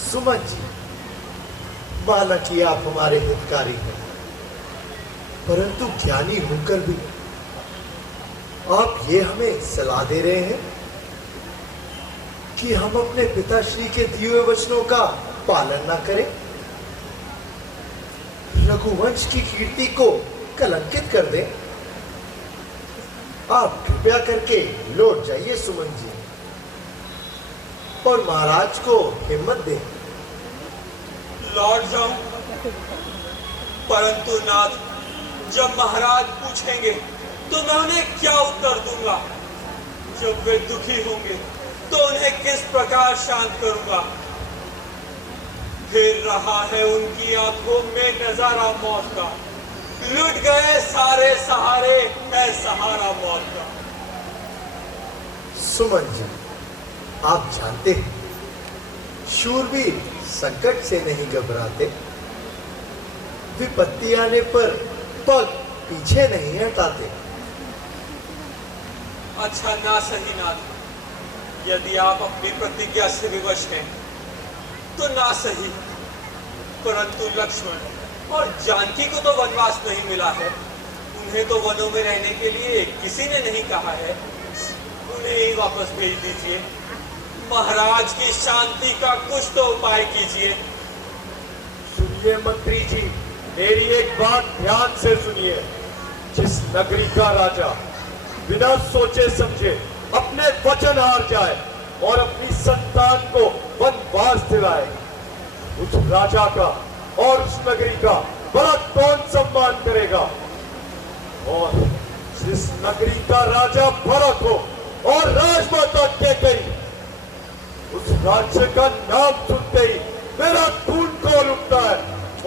सुमन जी, माना कि आप हमारे हितकारी हैं, परंतु ज्ञानी होकर भी आप ये हमें सलाह दे रहे हैं कि हम अपने पिताश्री के दिए हुए वचनों का पालन ना करें, रघुवंश की कीर्ति को कलंकित कर दें। आप कृपया करके लौट जाइए सुमन जी, और महाराज को हिम्मत दें। लौट जाऊं, परंतु नाथ, जब महाराज पूछेंगे तो मैं उन्हें क्या उत्तर दूंगा? जब वे दुखी होंगे तो उन्हें किस प्रकार शांत करूंगा? फिर रहा है उनकी आंखों में नजारा मौत का, लुट गए सारे सहारे है सहारा मौत का। सुमन जी, आप जानते हैं शूरवीर संकट से नहीं घबराते, विपत्ति आने पर पग पीछे नहीं हटाते। अच्छा ना सही नाथ, यदि आप अपनी प्रतिज्ञा से विवश हैं तो ना सही, परंतु लक्ष्मण और जानकी को तो वनवास नहीं मिला है। उन्हें तो वनों में रहने के लिए किसी ने नहीं कहा है। उन्हें ही वापस भेज दीजिए। महाराज की शांति का कुछ तो उपाय कीजिए। सुनिए मंत्री जी, मेरी एक बात ध्यान से सुनिए। जिस नगरी का राजा बिना सोचे समझे अपने वचन हार जाए और अपनी संतान को वनवास दिलाए, उस राजा का और उस नगरी का बड़ा कौन सम्मान करेगा? और जिस नगरी का राजा भरत हो और राजमाता कैकेयी, उस राज्य का नाम सुनते ही मेरा खून खौल उठता है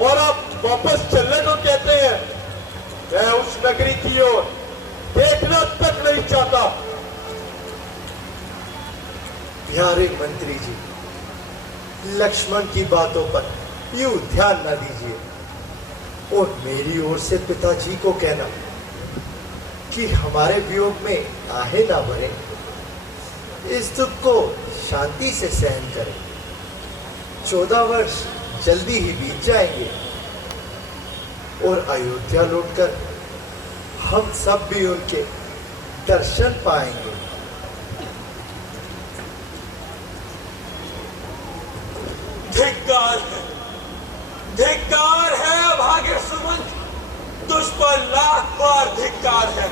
और आप वापस चलने को कहते हैं। मैं उस नगरी की ओर देखना तक नहीं चाहता। प्यारे मंत्री जी, लक्ष्मण की बातों पर यूं ध्यान न दीजिए, और मेरी ओर से पिताजी को कहना कि हमारे वियोग में आहे ना भरे, इस दुख को शांति से सहन करें। 14 वर्ष जल्दी ही बीत जाएंगे और अयोध्या लौटकर हम सब भी उनके दर्शन पाएंगे। धिक्कार है अभागे सुमन, तुझ पर लाख बार धिक्कार है।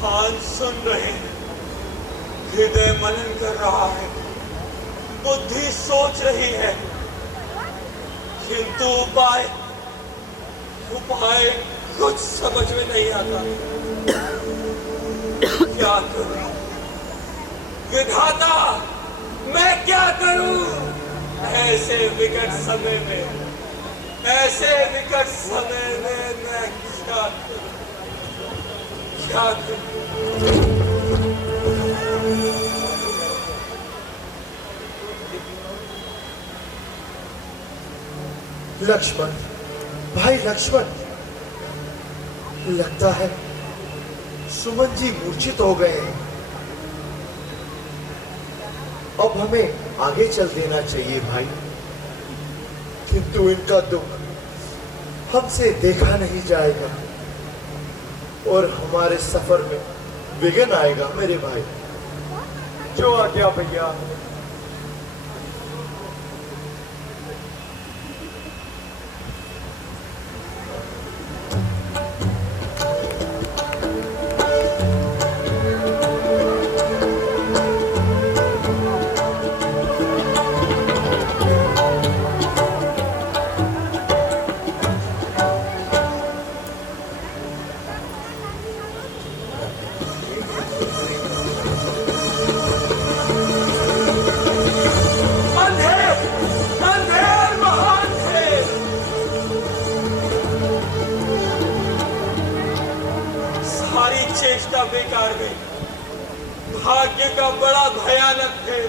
कान सुन रहे हैं, हृदय मनन कर रहा है, बुद्धि सोच रही है, किंतु उपाय कुछ समझ में नहीं आता। क्या करूं विधाता, मैं क्या करूं ऐसे विकट समय में? ऐसे विकट समय में मैं क्या करूं? क्या करूं? लक्ष्मण, भाई लक्ष्मण, लगता है सुमन जी मूर्छित हो गए हैं। अब हमें आगे चल देना चाहिए भाई, किंतु इनका दुख हमसे देखा नहीं जाएगा और हमारे सफर में विघ्न आएगा मेरे भाई। जो आज्ञा भैया। बेकार गई। भाग्य का बड़ा भयानक है,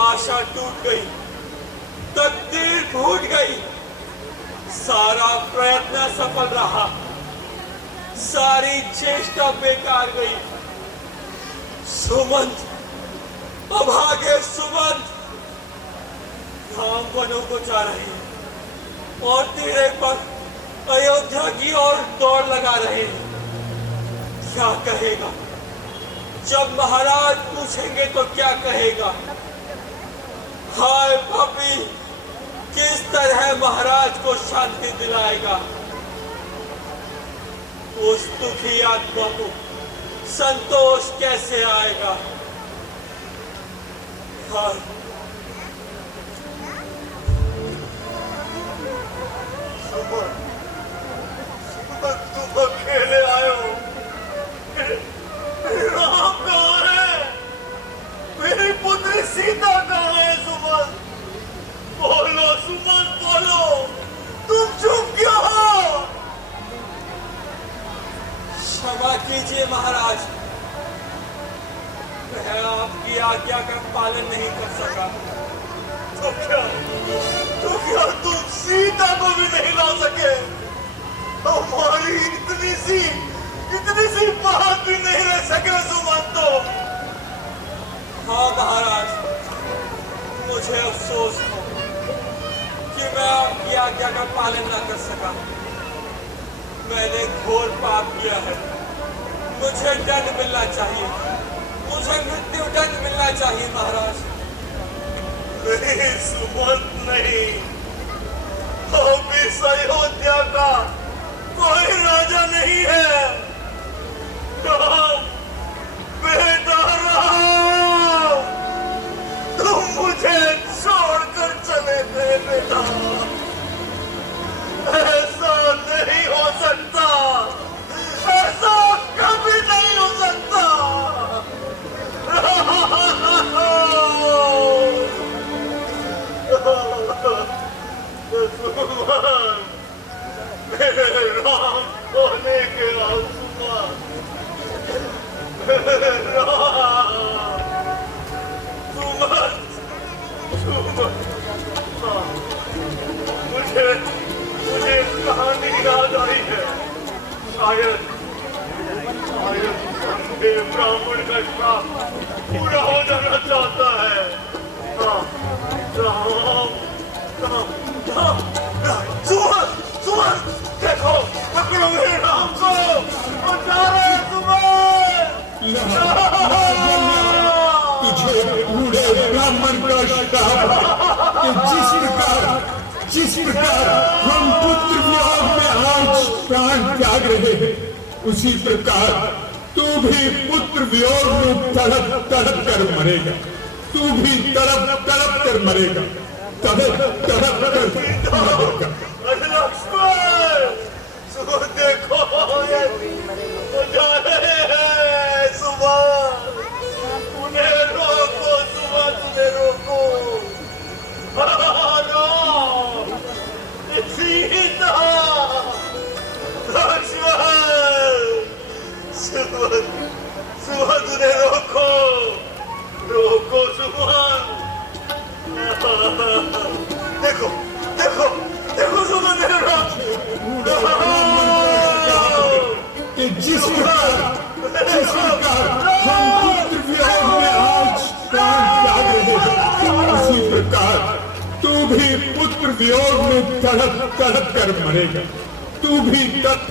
आशा टूट गई, तकदीर फूट गई, सारा प्रयत्न सफल रहा, सारी चेष्टा बेकार गई। सुमंत, अभागे सुमंत राम वनों को जा रहे हैं और तेरे पर अयोध्या की ओर दौड़ लगा रहे हैं। क्या कहेगा जब महाराज पूछेंगे तो क्या कहेगा? हाय भाभी, किस तरह महाराज को शांति दिलाएगा? उस दुखी आत्मा को संतोष कैसे आएगा? हाय तुम अकेले आए हो? राम कहाँ है? मेरी पुत्री सीता कहाँ है? सुमन बोलो, सुमन बोलो, तुम चुप क्यों हो? क्षमा कीजिए महाराज, मैं आपकी आज्ञा का पालन नहीं कर सका। तो क्या तुम सीता को भी नहीं ला सके? हमारी इतनी सी बात भी नहीं रह सके सुमन तो? हाँ महाराज, मुझे अफसोस हो कि मैं आपकी आज्ञा का पालन न कर सका। मैंने घोर पाप किया है, मुझे दंड मिलना चाहिए, मुझे मृत्यु दंड मिलना चाहिए महाराज। नहीं सुमंत नहीं, अब इस अयोध्या का कोई राजा नहीं है। राम, बेटा राम, तुम मुझे छोड़कर चले गए बेटा। ऐसा नहीं हो सकता, ऐसा कभी नहीं हो सकता। मेरे राम होने के आंसुमान, मेरे राम, मुझे कहानी याद आई है। शायद संदेव ब्राह्मण का श्राप पूरा हो जाना चाहता है। सुमन, देखो, पकड़ो मेरे राम को, वो जा रहे हैं सुमन। तुझे बूढ़े ब्राह्मण का श्राप कि जिस प्रकार हम पुत्र वियोग में आज प्राण त्याग रहे हैं, उसी प्रकार तू भी पुत्र वियोग में तड़प तड़प कर मरेगा। तू भी तड़प तड़प कर मरेगा, तड़प तड़प कर मरेगा। लक्ष्मण, देखो, वो जा रहे हैं सुमन, उन्हें रोको सुमन, उन्हें रोको। सीता, लक्ष्मण, सुमन, उन्हें रोको, रोको सुमन। देखो, देखो, देखो सुमन, मेरे राम, जिस प्रकार हम पुत्र वियोग में आज प्राण त्याग रहे हैं, उसी प्रकार तू भी पुत्र वियोग में तड़प तड़प कर मरेगा। तू भी तड़प